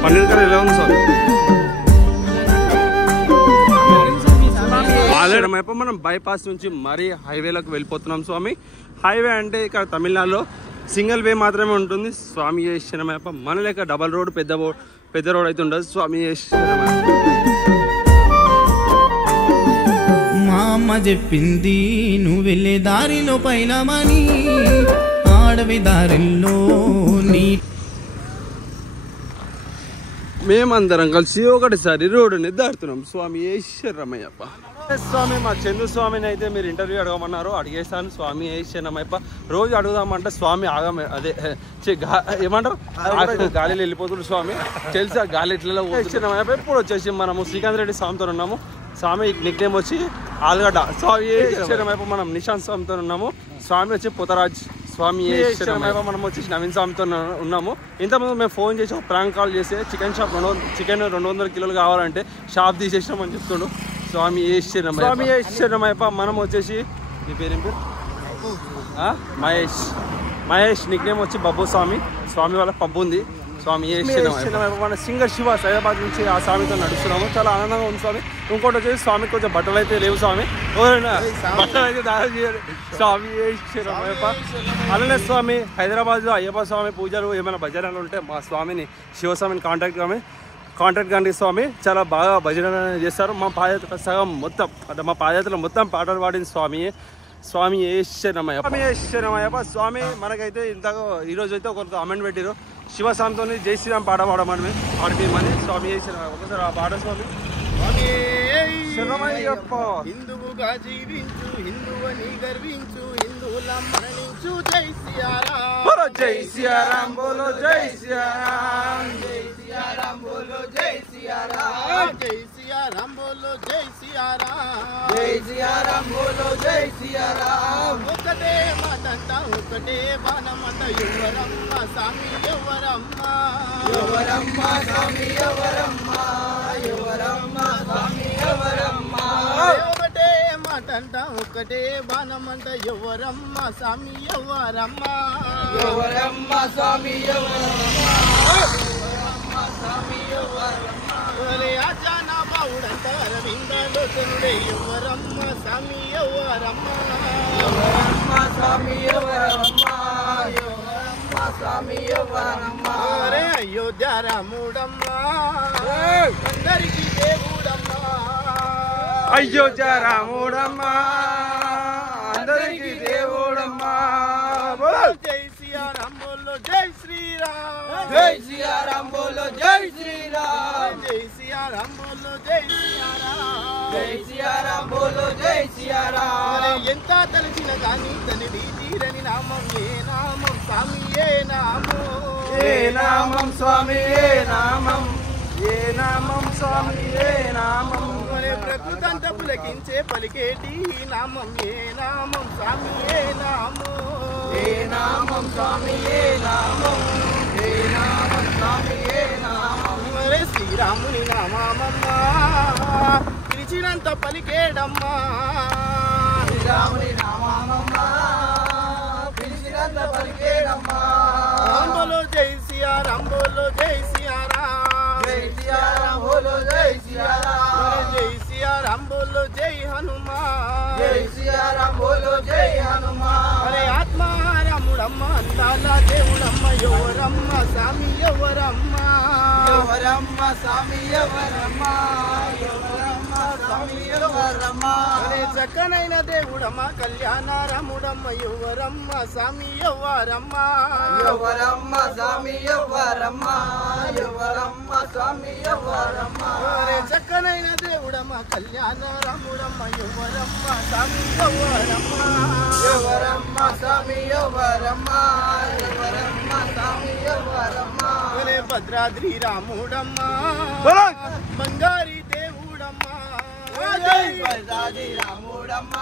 పన్నీర్ కర్రీ ఎలా ఉంది స్వామి? శరణమయ్యప్ప. మనం బైపాస్ నుంచి మరీ హైవేలకు వెళ్ళిపోతున్నాం స్వామి. హైవే అంటే ఇక్కడ తమిళనాడులో సింగిల్ వే మాత్రమే ఉంటుంది. స్వామి శరణమయ్యప్ప. మన లేక డబల్ రోడ్ పెద్ద రోడ్ అయితే ఉండదు. స్వామి శరణమయ్యప్ప. మా అమ్మ చెప్పింది నువ్వు వెళ్ళే దారిలో పైలమని, ఆడవి దారిలో నీ. మేమందరం కలిసి ఒకటిసారి రోడ్డుని దాటుతున్నాం. స్వామి శరణమయ్యప్ప. స్వామి మా చందు స్వామిని అయితే మీరు ఇంటర్వ్యూ అడగమన్నారు, అడిగేస్తాను. స్వామి శరణమయ్యప్ప. రోజు అడుగుదామంటే స్వామి అదే ఏమంటారు, గాలిలో వెళ్ళిపోతుంది స్వామి. తెలుసా గాలి ఇట్లా శరణమయ్యప్ప. ఇప్పుడు వచ్చేసి మనము శ్రీకాంత్ రెడ్డి స్వామితో ఉన్నాము. స్వామి నిక్ నేమ్ వచ్చి ఆలుగడ్డ. స్వామి శరణమయ్యప్ప. మనం నిశాంత్ స్వామితో ఉన్నాము. స్వామి వచ్చి పుతరాజ్. స్వామి శరణమయ్యప్ప. మనం వచ్చేసి నవీన్ స్వామితో ఉన్నాము. ఇంతకుముందు మేము ఫోన్ చేసి ఒక ప్రాంక్ కాల్ చేసి చికెన్ 200 కిలోలు కావాలంటే షాప్ తీసేసినామని చెప్తుండు. స్వామి శరణమయ్యప్ప. మనం వచ్చేసి నీ పేరేం పేరు? మహేష్. మహేష్ నిక్ నేమ్ వచ్చి బబ్బు స్వామి. స్వామి వాళ్ళ పబ్బు ఉంది, స్వామి మన సింగర్ శివ హైదరాబాద్ నుంచి ఆ స్వామితో నడుస్తున్నాము. చాలా ఆనందంగా ఉంది స్వామి. ఇంకోటి వచ్చేసి స్వామికి కొంచెం బట్టలు అయితే లేవు స్వామి, ఎవరైనా బట్టలు అయితే దాదాపు చేయాలి. స్వామి అలానే స్వామి హైదరాబాద్లో అయ్యప్ప స్వామి పూజలు ఏమైనా భజనలు ఉంటే మా స్వామిని శివస్వామిని కాంటాక్ట్ కండి స్వామి. చాలా బాగా భజన చేస్తారు. మా పాదయాత్ర సగం మొత్తం అంటే మా పాదయాత్రలో మొత్తం పాటలు పాడిన స్వామి శరణమయ్యప్ప. స్వామి మనకైతే ఇంతగా ఈరోజు అయితే ఒక కామెంట్ పెట్టారు, శివస్వామితో జై శ్రీరామ్ పాట పాడమని పాడిపోయమని. స్వామి ఒకసారి ఆ పాట స్వామి. శరణమయ్యప్ప. హిందువుగా జీవించు, హిందువని గర్వించు, హిందువుల మరణించు. జై సియారాం, జై సియారాం, బోలో జై సియారాం, జై సియారాం బోలో జై సియారాం, జై సియారాం బోలో జై సియారాం, జై సియారాం బోలో జై సియారాం. ఒకటే మాటంట, ఒకటే బాణమంట, ఎవరమ్మ స్వామి ఎవరమ్మ, ఎవరమ్మ స్వామి ఎవరమ్మ, ఎవరమ్మ స్వామి ఎవరమ్మ. ఒకటే మాటంట, ఒకటే బాణమంట, ఎవరమ్మ స్వామి ఎవరమ్మ, ఎవరమ్మ స్వామి ఎవరమ్మ, ఎవరమ్మ స్వామి ఎవరమ్మ. అజాన బావుడంట అరవిందలోచనుడే, ఎవరమ్మ స్వామి ఎవరమ్మ, ఎవరమ్మ స్వామి ఎవరమ్మ, ఎవరమ్మ స్వామి ఎవరమ్మ. అయోధ్య రాముడమ్మ, అందరికీ దేవుడమ్మ, అయోధ్య రాముడమ్మ, అందరికీ దేవుడమ్మ. జై సియారాం బోలో జై శ్రీరామ్, జై సియారాం బోలో జై శ్రీరామ్, జై సియారాం బోలో జై సియారాం, జై సియారాం బోలో జై సియారాం. ఎంత తలచిన కానీ తనది తీరని నామం, ఏ నామం స్వామి ఏ నామం, ఏ నామం స్వామి ఏ నామం, ఏ నామం స్వామి ఏ నామం. ప్రకృతంతా పులకించే పలికేటి నామం, ఏ నామం స్వామి ఏ నామం, ఏ నామం స్వామి ఏ నామం, ఏ నామం స్వామి ఏ నామం. శ్రీరాముని నామమ్మ పిలిచినంత పలికేడమ్మా, శ్రీరాముని నామమ్మ పిలిచినంత పలికేడమ్మా. రాంబోలో జై సియారాం బోలో జై సియారాం, జై సియారాం బోలో జై సియారాం, జై సియారాం బోలో జై హనుమాన్, జై సియారాం బోలో జై హనుమాన్. అరే ఆత్మారాముడమ్మ, అందాల దేవుడమ్మ, ఎవరమ్మ స్వామి ఎవరమ్మ, ఎవరమ్మ స్వామి ఎవరమ్మ, ఎవరమ్మ స్వామి ఎవరమ్మ. అరే చక్కనైన దేవుడమ్మ, కళ్యాణ రాముడమ్మ, ఎవరమ్మ స్వామి ఎవరమ్మ, ఎవరమ్మ స్వామి ఎవరమ్మ, ఎవరమ్మ స్వామి ఎవరమ్మ. అరే చక్కనైన దేవుడమ్మ, కళ్యాణ రాముడమ్మ, ఎవరమ్మ స్వామి ఎవరమ్మ, ఎవరమ్మ స్వామి ఎవరమ్మ, ఎవరమ్మ స్వామి ఎవరమ్మ. అరే భద్రాద్రి రాముడమ్మ, బంగారి దేవుడమ్మ, జై భద్రాద్రి రాముడమ్మ,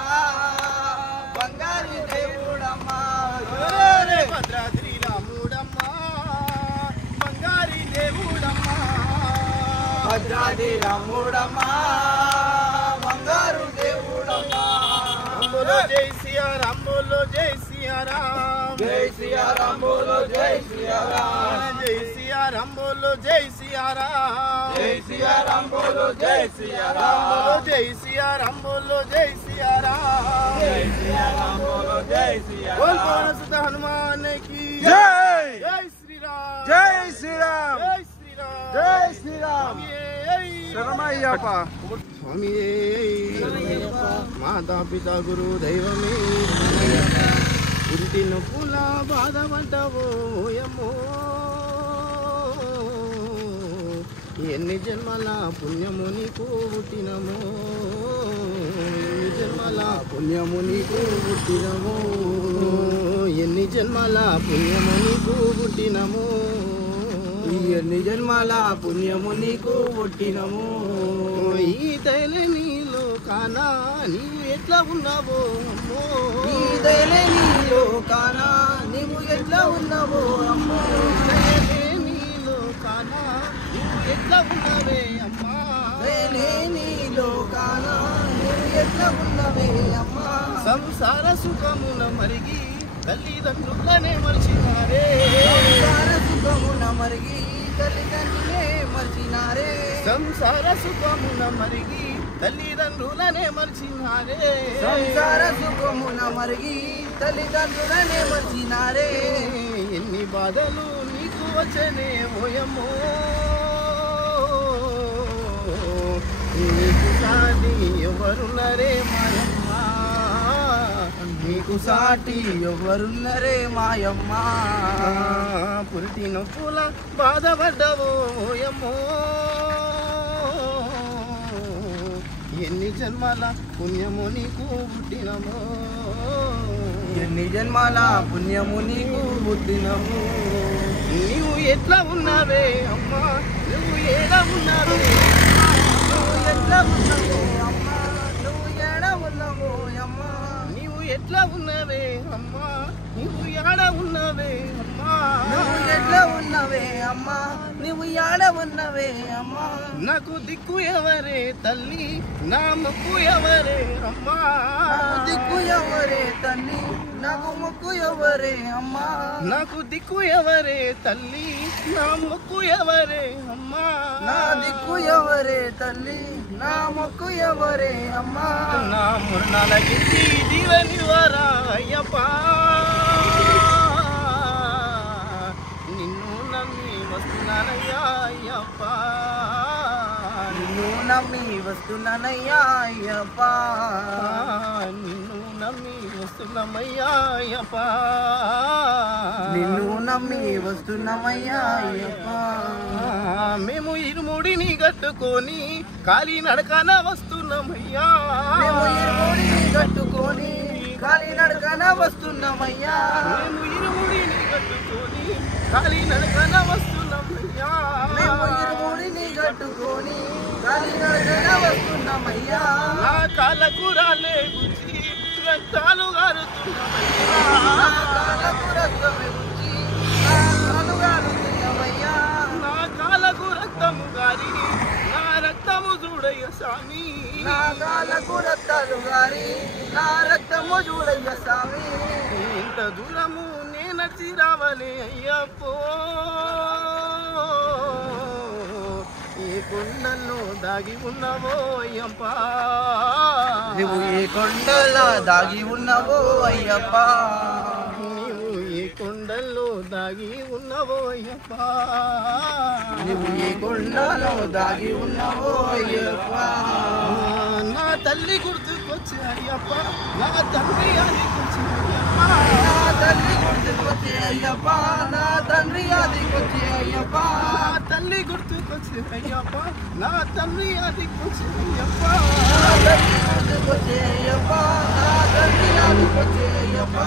బంగారి దేవుడమ్మ. అరే భద్రాద్రి రాముడమ్మ, బంగారి దేవుడమ్మ, భద్రాద్రి రాముడమ్మ, బంగారు దేవుడమ్మ. బోలో జై సియారాం బోలో జై సియారాం, జై సియారాం బోలో జై సియారాం, జై సియారాం బోలో జై సియారాం, జై సియారాం బోలో జై సియారాం, బోలో జై సియారాం బోలో జై సియారాం, జై సియారాం బోలో జై సియారాం. బోల్ పవనసుత హనుమాన్ కి జై. జై శ్రీరామ్, జై శ్రీరామ్, జై శ్రీరామ్, జై శ్రీరామ్. శరణమయ్యప్ప. స్వామి మాతా పిత గురు దైవమే, ఇంటి నొప్పుల బాధపడ్డావో ఓయమ్మో, ఎన్ని జన్మల పుణ్యము నీకు పుట్టినమో, ఎన్ని జన్మల పుణ్యము నీకు పుట్టినమో, ఎన్ని జన్మల పుణ్యము నీకు పుట్టినమో, ఎన్ని జన్మల పుణ్యము నీకు పుట్టినము. ఈ తైల నీలో కానా నీవు ఎట్లా ఉన్నావో అమ్మో, ఈ దయలే నీలో కానా నీవు ఎట్లా ఉన్నావో అమ్మో, దయలే నీలో కానా నీవు ఎట్లా ఉన్నావే అమ్మా, దయలే నీలో కానా నీవు ఎట్లా ఉన్నవే అమ్మా సంసార సుఖమున మరిగి తల్లిదండ్రులనే మర్చినారే సంసార సుఖమున మరిగి తల్లిదండ్రులే మర్చినారే సంసార సుఖమున మరిగి తల్లిదండ్రులనే మర్చినారే సంసార సుఖమున మరిగి తల్లిదండ్రులనే మర్చినారే ఎన్ని బాధలు నీకు వచ్చనే ఓయమ్మో నీకు సాటి ఎవరున్నరే మాయమ్మ నీకు సాటి ఎవరున్నరే మాయమ్మ పురిటి నొప్పుల బాధపడ్డవో ఓయమ్మో ఎన్ని జన్మల పుణ్యము నీకు పుట్టినమో ఎన్ని జన్మల పుణ్యము నీకు పుట్టినము నీవు ఎట్లా ఉన్నావే అమ్మా నువ్వు ఏడా ఉన్నావే నువ్వు ఎట్లా ఉన్నావే అమ్మా నువ్వు ఏడా ఉన్నావో అమ్మా నీవు ఎట్లా ఉన్నవే అమ్మా నువ్వు ఏడ ఉన్నవే అమ్మా నువ్వు ఎట్లా ఉన్నవే అమ్మా నువ్వు ఏడ ఉన్నవే అమ్మా నాకు దిక్కు ఎవరే తల్లి నా ముక్కు ఎవరే అమ్మా దిక్కు ఎవరే తల్లి నాకు ముక్కు ఎవరే అమ్మా నాకు దిక్కు ఎవరే తల్లి నా ముక్కు ఎవరే అమ్మా నా దిక్కు ఎవరే తల్లి నా ముక్కు ఎవరే అమ్మా నా మురణాలకి జీవనివరా అయ్యప్పా నిన్ను నమ్మి వస్తున్నానయ్యా అయ్యప్పా నిన్ను నమ్మి వస్తున్నానయ్యా అయ్యప్పా నిన్ను నమ్మి వస్తున్నామయ్యా అయ్యప్పా నిన్ను నమ్మి వస్తున్నామయ్యా అయ్యప్పా మేము ఇరుముడిని కట్టుకొని కాలి నడకన వస్తున్నామయ్యా మేము ఇరుముడిని కట్టుకొని కాలి నడకన వస్తున్నామయ్యా మేము ఇరుముడిని కట్టుకొని కాలి నడకన వస్తున్నామయ్యా మేము ఇరుముడిని కట్టుకొని కాలి నడకన వస్తున్నామయ్యా నా కాళ్ళకు రాలే గుచ్చి రక్తాలు గారుతున్నామయ్యా నా కాళ్ళకు రక్తమే గుచ్చి రక్తాలు గారుతున్నామయ్యా నా కాళ్ళకు రక్తము గారి నా రక్తము చూడయ్య స్వామి నా కాళ్ళకు రక్తాలు గారి నా రక్తము చూడయ్య స్వామి ఇంత దూరము నే నడిచి రావాలి అయ్యప్పో ఏ కొండల్లో దాగి ఉన్నావో అయ్యప్ప నువ్వు ఏ కొండలో దాగి ఉన్నావో అయ్యప్ప నీవు ఏ కొండల్లో దాగి ఉన్నావో అయ్యప్ప నువ్వు ఏ కొండలో దాగి ఉన్నావో అయ్యప్ప నా తల్లి గుర్తుకొచ్చి అయ్యప్ప నా తండ్రి ఆదికొచ్చి అయ్యప్ప నా తల్లి గుర్తుకొచ్చి అయ్యప్ప నా తండ్రి ఆదికొచ్చి అయ్యప్ప నా తల్లి గుర్తుకొచ్చి అయ్యప్ప నా తండ్రి ఆదికొచ్చి అయ్యప్ప నా తల్లి గుర్తుకొచ్చి అయ్యప్ప నా తండ్రి ఆదికొచ్చి అయ్యప్ప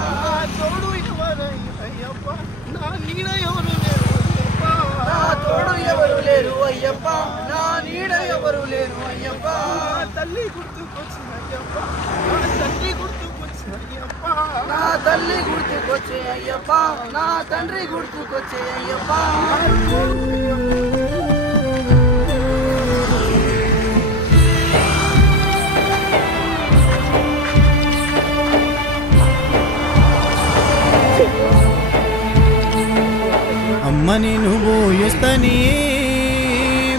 తోడు ఎవరయ్య అయ్యప్ప నా నీడ ఎవరు లేరు అయ్యప్ప నా తోడు ఎవరు లేరు అయ్యప్ప నా నీడ ఎవరు లేరు అయ్యప్ప తల్లి గుర్తుకొచ్చి అయ్యప్ప నా తండ్రి గుర్తుకొచ్చి అయ్యప్ప నా తల్లి గుర్తుకొచ్చి అయ్యప్ప నా తండ్రి గుర్తుకొచ్చి అయ్యప్ప అమ్మని నువ్వు యుస్తని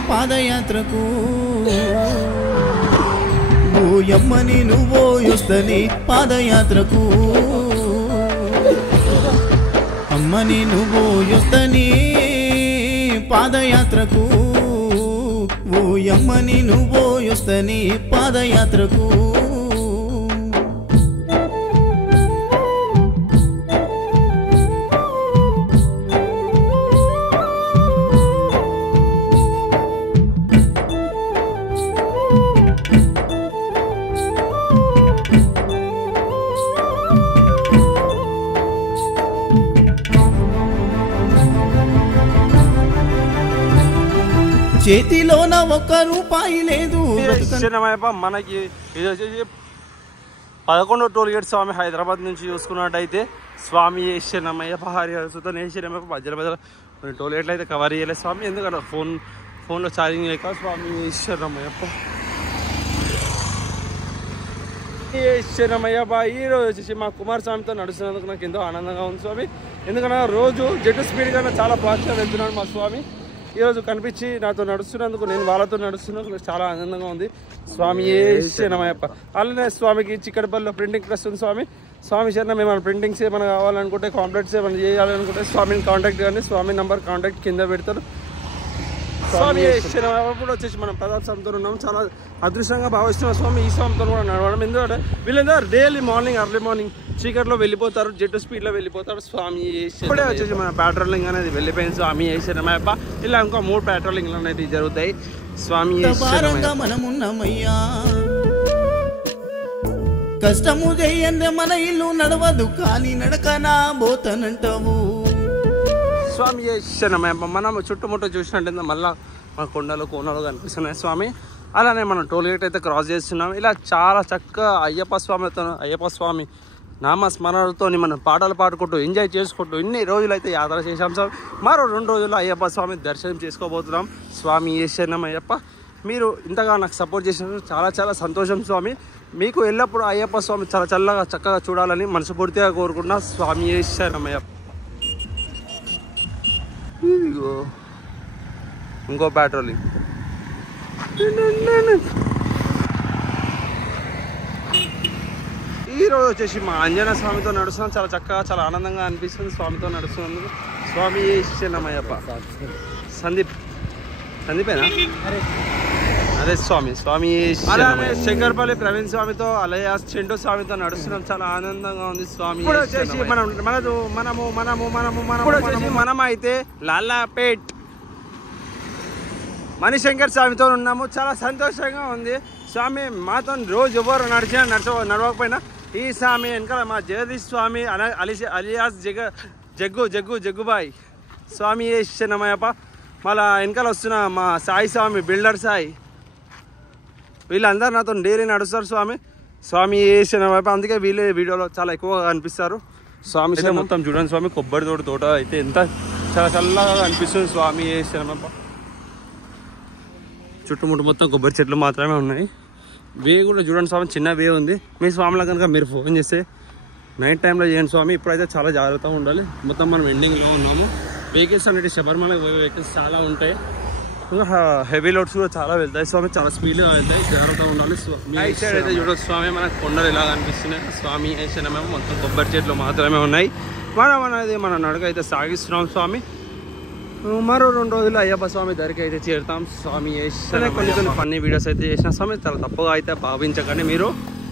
పాదయాత్రకు ఓయమ్మని నువ్వు యుస్తని పాదయాత్రకు అమ్మని నువ్వు యుస్తని పాదయాత్రకు ఓయమ్మని నువ్వు యుస్తని పాదయాత్రకు చేతిలోన ఒక్క రూపాయి లేదు మనకి ఇది వచ్చేసి 11వ టోల్ గేట్ స్వామి హైదరాబాద్ నుంచి చూసుకున్నట్టయితే స్వామి ఈశ్వరమయ్య పహారి సుతన్ ఈశ్వరమయ్య మధ్యలో మధ్యలో కొన్ని టోల్ గేట్లు అయితే కవర్ చేయలేదు స్వామి ఎందుకంటే ఫోన్లో ఛార్జింగ్ లేక స్వామి ఈశ్వరమయ్యప్ప శరణమయ్యప్ప. ఈరోజు వచ్చేసి మా కుమారస్వామితో నడుస్తున్నందుకు నాకు ఎంతో ఆనందంగా ఉంది స్వామి. ఎందుకన్నా రోజు జెట్ స్పీడ్ కన్నా చాలా ఫాస్ట్గా వెళ్తున్నాడు మా స్వామి. ఈరోజు కనిపించి నాతో నడుస్తున్నందుకు, నేను వాళ్ళతో నడుస్తున్నందుకు నాకు చాలా ఆనందంగా ఉంది స్వామి. శరణమయ్యప్ప. అలానే స్వామికి చిక్కడపల్లిలో ప్రింటింగ్ ప్రెస్ ఉంది స్వామి. స్వామి శరణం. ఏమైనా ప్రింటింగ్స్ ఏమైనా కావాలనుకుంటే, కాంప్లెక్స్ ఏమైనా చేయాలనుకుంటే స్వామిని కాంటాక్ట్ కానీ, స్వామి నంబర్ కాంటాక్ట్ కింద పెడతారు. స్వామి ఇప్పుడు వచ్చేసి మనం ప్రతాప్ స్వామితో ఉన్నాము. చాలా అదృష్టంగా భావిస్తున్నాం స్వామి ఈ స్వామితో కూడా నడవడం. ఎందుకంటే వీళ్ళందరూ డైలీ మార్నింగ్ ఎర్లీ మార్నింగ్ చీకట్లో వెళ్ళిపోతారు, జెట్ స్పీడ్లో వెళ్ళిపోతారు స్వామి. ఇప్పుడే వచ్చేసి మన పెట్రోలింగ్ అనేది వెళ్ళిపోయింది స్వామి శరణమయ్యప్ప. ఇలా ఇంకా 3 పెట్రోలింగ్లు అనేది జరుగుతాయి స్వామి. మనమున్నమయ్యా కష్టము చేయందే మన ఇల్లు నడవదు, కానీ నడకనా పోతానంటావు స్వామి. శరణమయ్యప్ప. మనం చుట్టుముట్టు చూసినట్టయితే మళ్ళీ మన కొండలు కోనలు కనిపిస్తున్నాయి స్వామి. అలానే మనం టోల్గేట్ అయితే క్రాస్ చేస్తున్నాం. ఇలా చాలా చక్కగా అయ్యప్ప స్వామి నామస్మరణతో మనం పాటలు పాడుకుంటూ ఎంజాయ్ చేసుకుంటూ ఇన్ని రోజులైతే యాత్ర చేశాం స్వామి. మరో 2 రోజుల్లో అయ్యప్ప స్వామి దర్శనం చేసుకోబోతున్నాం స్వామి. శరణమయ్యప్ప. మీరు ఇంతగా నాకు సపోర్ట్ చేసినందుకు చాలా చాలా సంతోషం స్వామి. మీకు ఎల్లప్పుడూ అయ్యప్ప స్వామి చాలా చల్లగా చక్కగా చూడాలని మనస్ఫూర్తిగా కోరుకుంటున్నా స్వామి. శరణమయ్యప్ప. ఇంకో పెట్రోలింగ్. ఈరోజు వచ్చేసి మా ఆంజనేయ స్వామితో నడుస్తున్నాం. చాలా చక్కగా చాలా ఆనందంగా అనిపిస్తుంది స్వామితో నడుస్తున్నందుకు స్వామి. శరణమయ్యప్ప. సందీపేనా? అదే స్వామి. అలానే శంకర్పల్లి ప్రవీణ్ స్వామితో, అలయాస్ చెండు స్వామితో నడుస్తున్నాం. చాలా ఆనందంగా ఉంది స్వామి. ఇప్పుడు వచ్చేసి మనం అయితే లాలాపేట్ మణిశంకర్ స్వామితో ఉన్నాము. చాలా సంతోషంగా ఉంది స్వామి. మాతో రోజు ఎవరు నడవకపోయినా ఈ స్వామి వెనకాల మా జగదీష్ స్వామి అలియాస్ జగ్గుబాయ్ స్వామి. శరణమయ్యప్ప. మళ్ళా వెనకాల వస్తున్న మా సాయి స్వామి బిల్డర్ సాయి, వీళ్ళందరూ నాతో డైలీ నడుస్తారు స్వామి. శరణమయ్యప్ప. అందుకే వీళ్ళే వీడియోలో చాలా ఎక్కువగా కనిపిస్తారు స్వామి. మొత్తం చూడండి స్వామి. కొబ్బరి తోట అయితే ఎంత చాలా చల్లగా కనిపిస్తుంది స్వామి. శరణమయ్యప్ప. చుట్టుముట్టు మొత్తం కొబ్బరి చెట్లు మాత్రమే ఉన్నాయి. వే కూడా చూడండి స్వామి, చిన్న వే ఉంది. మీ స్వామిలో కనుక మీరు ఫోన్ చేస్తే నైట్ టైంలో చేయండి స్వామి. ఇప్పుడైతే చాలా జాగ్రత్తగా ఉండాలి. మొత్తం మనం ఎండింగ్లో ఉన్నాము. వెహికల్స్ అనేది శబరిమల వెహికల్స్ చాలా ఉంటాయి. ఇంకా హెవీ లోడ్స్ కూడా చాలా వెళ్తాయి స్వామి. చాలా స్పీడ్గా వెళ్తాయి, జాగ్రత్తగా ఉండాలి స్వామి. ఈ సైడ్ అయితే చూడొచ్చు స్వామి, మనకు కొండలు ఇలా కనిపిస్తున్నాయి స్వామి. శరణమయ్యప్ప. మొత్తం కొబ్బరి చెట్లు మాత్రమే ఉన్నాయి. మనం అనేది మన నడక అయితే సాగిస్తున్నాం స్వామి. మరో 2 రోజుల్లో అయ్యప్ప స్వామి దగ్గరికి అయితే చేరుతాం స్వామి. కొన్ని ఫన్నీ వీడియోస్ అయితే చేసిన స్వామి. చాలా తప్పుగా అయితే భావించకండి మీరు.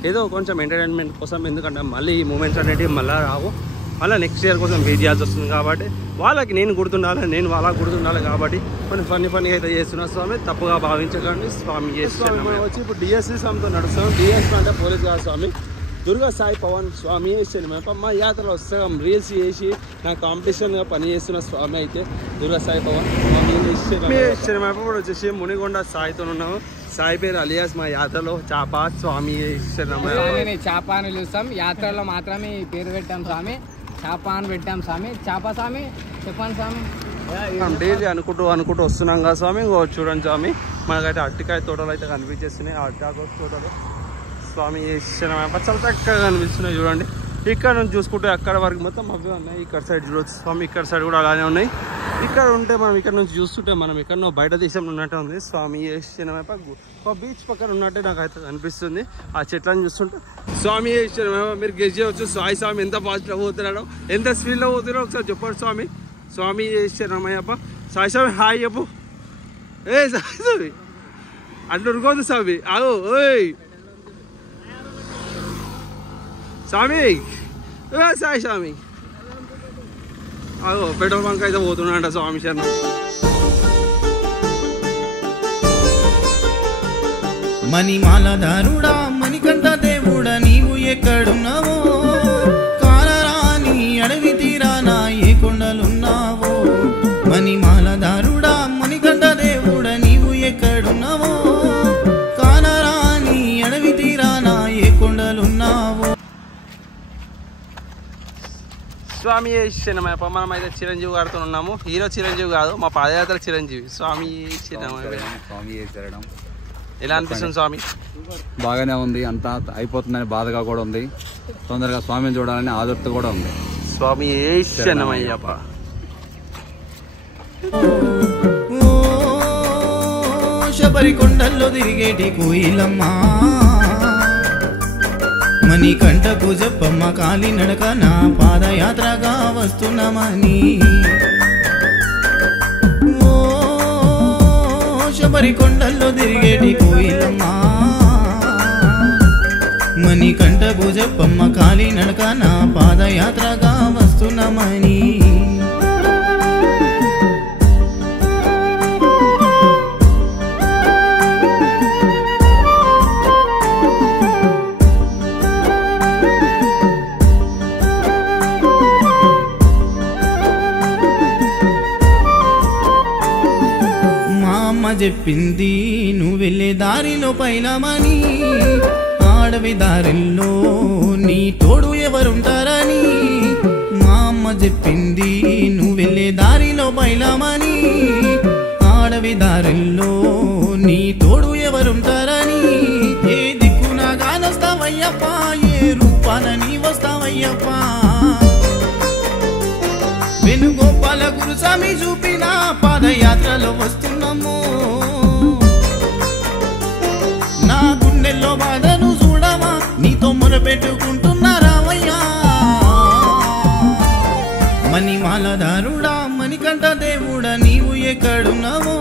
ఏదో కొంచెం ఎంటర్టైన్మెంట్ కోసం, ఎందుకంటే మళ్ళీ ఈ మూమెంట్స్ అనేవి మళ్ళీ రావు. మళ్ళీ నెక్స్ట్ ఇయర్ కోసం వెయిట్ చేయాల్సి వస్తుంది. కాబట్టి వాళ్ళకి నేను గుర్తుండాలి, నేను వాళ్ళకి గుర్తుండాలి. కాబట్టి కొన్ని ఫన్నీ అయితే చేస్తున్నా స్వామి. తప్పుగా భావించకండి స్వామి. వచ్చి ఇప్పుడు డిఎస్సీ స్వామితో నడుస్తాం. డిఎస్సీ అంటే పోలీస్ కాదు స్వామి, దుర్గా సాయి పవన్ స్వామి. శరణమయ్యప్ప. మా యాత్రలో వస్తాం రీల్స్ చేసి నా కాంపిటీషన్గా పనిచేస్తున్న స్వామి అయితే దుర్గా సాయి పవన్ స్వామి. శరణమయ్యప్ప. కూడా వచ్చేసి మునిగొండ సాయితో ఉన్నాము. సాయి పేరు అలియాస్ మా యాత్రలో చాప స్వామి. శరణమయ్యప్ప. చాప అని పిలుస్తాం. యాత్రలో మాత్రమే ఈ పేరు పెట్టాం స్వామి. చాప అని పెట్టాం స్వామి. చాప స్వామి చెప్పండి స్వామి. డైలీ అనుకుంటూ వస్తున్నాం కదా స్వామి. చూడండి స్వామి, మనకైతే అరటికాయ తోటలు అయితే కనిపించేస్తున్నాయి. అరటికాయ తోటలు స్వామి. శరణమయ్యప్ప. చాలా చక్కగా కనిపిస్తున్నాయి చూడండి. ఇక్కడ నుంచి చూసుకుంటే అక్కడ వరకు మొత్తం అవే ఉన్నాయి. ఇక్కడ సైడ్ చూడవచ్చు స్వామి. ఇక్కడ సైడ్ కూడా అలానే ఉన్నాయి. ఇక్కడ ఉంటే మనం ఇక్కడ నుంచి చూస్తుంటే మనం ఎక్కడో బయట దేశంలో ఉన్నట్టే ఉంది స్వామి. శరణమయ్యప్ప. ఒక బీచ్ పక్కన ఉన్నట్టే నాకు అయితే అనిపిస్తుంది ఆ చెట్లను చూస్తుంటే స్వామి. శరణమయ్యప్ప. మీరు గెస్ చేయవచ్చు సాయి స్వామి ఎంత ఫాస్ట్గా పోతున్నాడో, ఎంత స్పీడ్లో పోతున్నాడో ఒకసారి చెప్పండి స్వామి. స్వామి. శరణమయ్యప్ప. సాయి స్వామి హాయ్ చెప్పు. సాయి స్వామి అట్లా ఉరుకోదు స్వామి. ఆగు. ఓయ్ స్వామి. సాయి స్వామి. అదో పెట్రోల్ బంక్ అయితే పోతున్నాడ స్వామి. శరణం. మణిమాలదారుడా మణికంఠ దేవుడా నీవు ఎక్కడున్నావో, కాలరాని అడవి తీరానా ఏ కొండలున్నావో. మణిమాలదారుడా మణికంఠ దేవుడా నీవు ఎక్కడున్నావో, కాలరాని అడవి తీరానా ఏ కొండలున్నావో. స్వామి. శరణమయ్యప్ప. మనం అయితే చిరంజీవి గారితో ఉన్నాము. హీరో చిరంజీవి కాదు, మా పాదయాత్ర చిరంజీవి స్వామి. శరణమయ్యప్ప. ఎలా అనిపిస్తుంది స్వామి? బాగానే ఉంది, అంతా అయిపోతుందని బాధగా కూడా ఉంది, తొందరగా స్వామిని చూడాలని ఆదుర్త కూడా ఉంది. స్వామి శరణమయ్యప్ప. శబరి కొండల్లో తిరిగేటి కోయిలమ్మా, మణి కంటకు చెప్పమ్మ కాలి నడక నా పాదయాత్రగా వస్తున్నామని. ఓ శబరి కొండల్లో తిరిగేటి కోయిలమ్మా, మణి కంటకు చెప్పమ్మ కాలి నడక నా పాదయాత్రగా వస్తున్నామని. చెప్పింది నువ్వు వెళ్ళే దారిలో పైలమని, ఆడవి దారిలో నీ తోడు ఎవరుంటారని. మా అమ్మ చెప్పింది నువ్వు వెళ్ళే దారిలో పైలమని, ఆడవి దారిలో నీ తోడు ఎవరుంటారని. ఏ దిక్కున గానొస్తావయ్యప్ప, ఏ రూపాన నీ వస్తావయ్యప్ప. వేణుగోపాల గురుస్వామి చూపిన పాదయాత్రలో వస్తున్నాము, నా గుండెల్లో బాధను చూడవా, నీతో మొరపెట్టుకుంటున్నారావయ్యా. మణిమాలధారుడా మణికంఠ దేవుడా నీవు ఎక్కడున్నావో,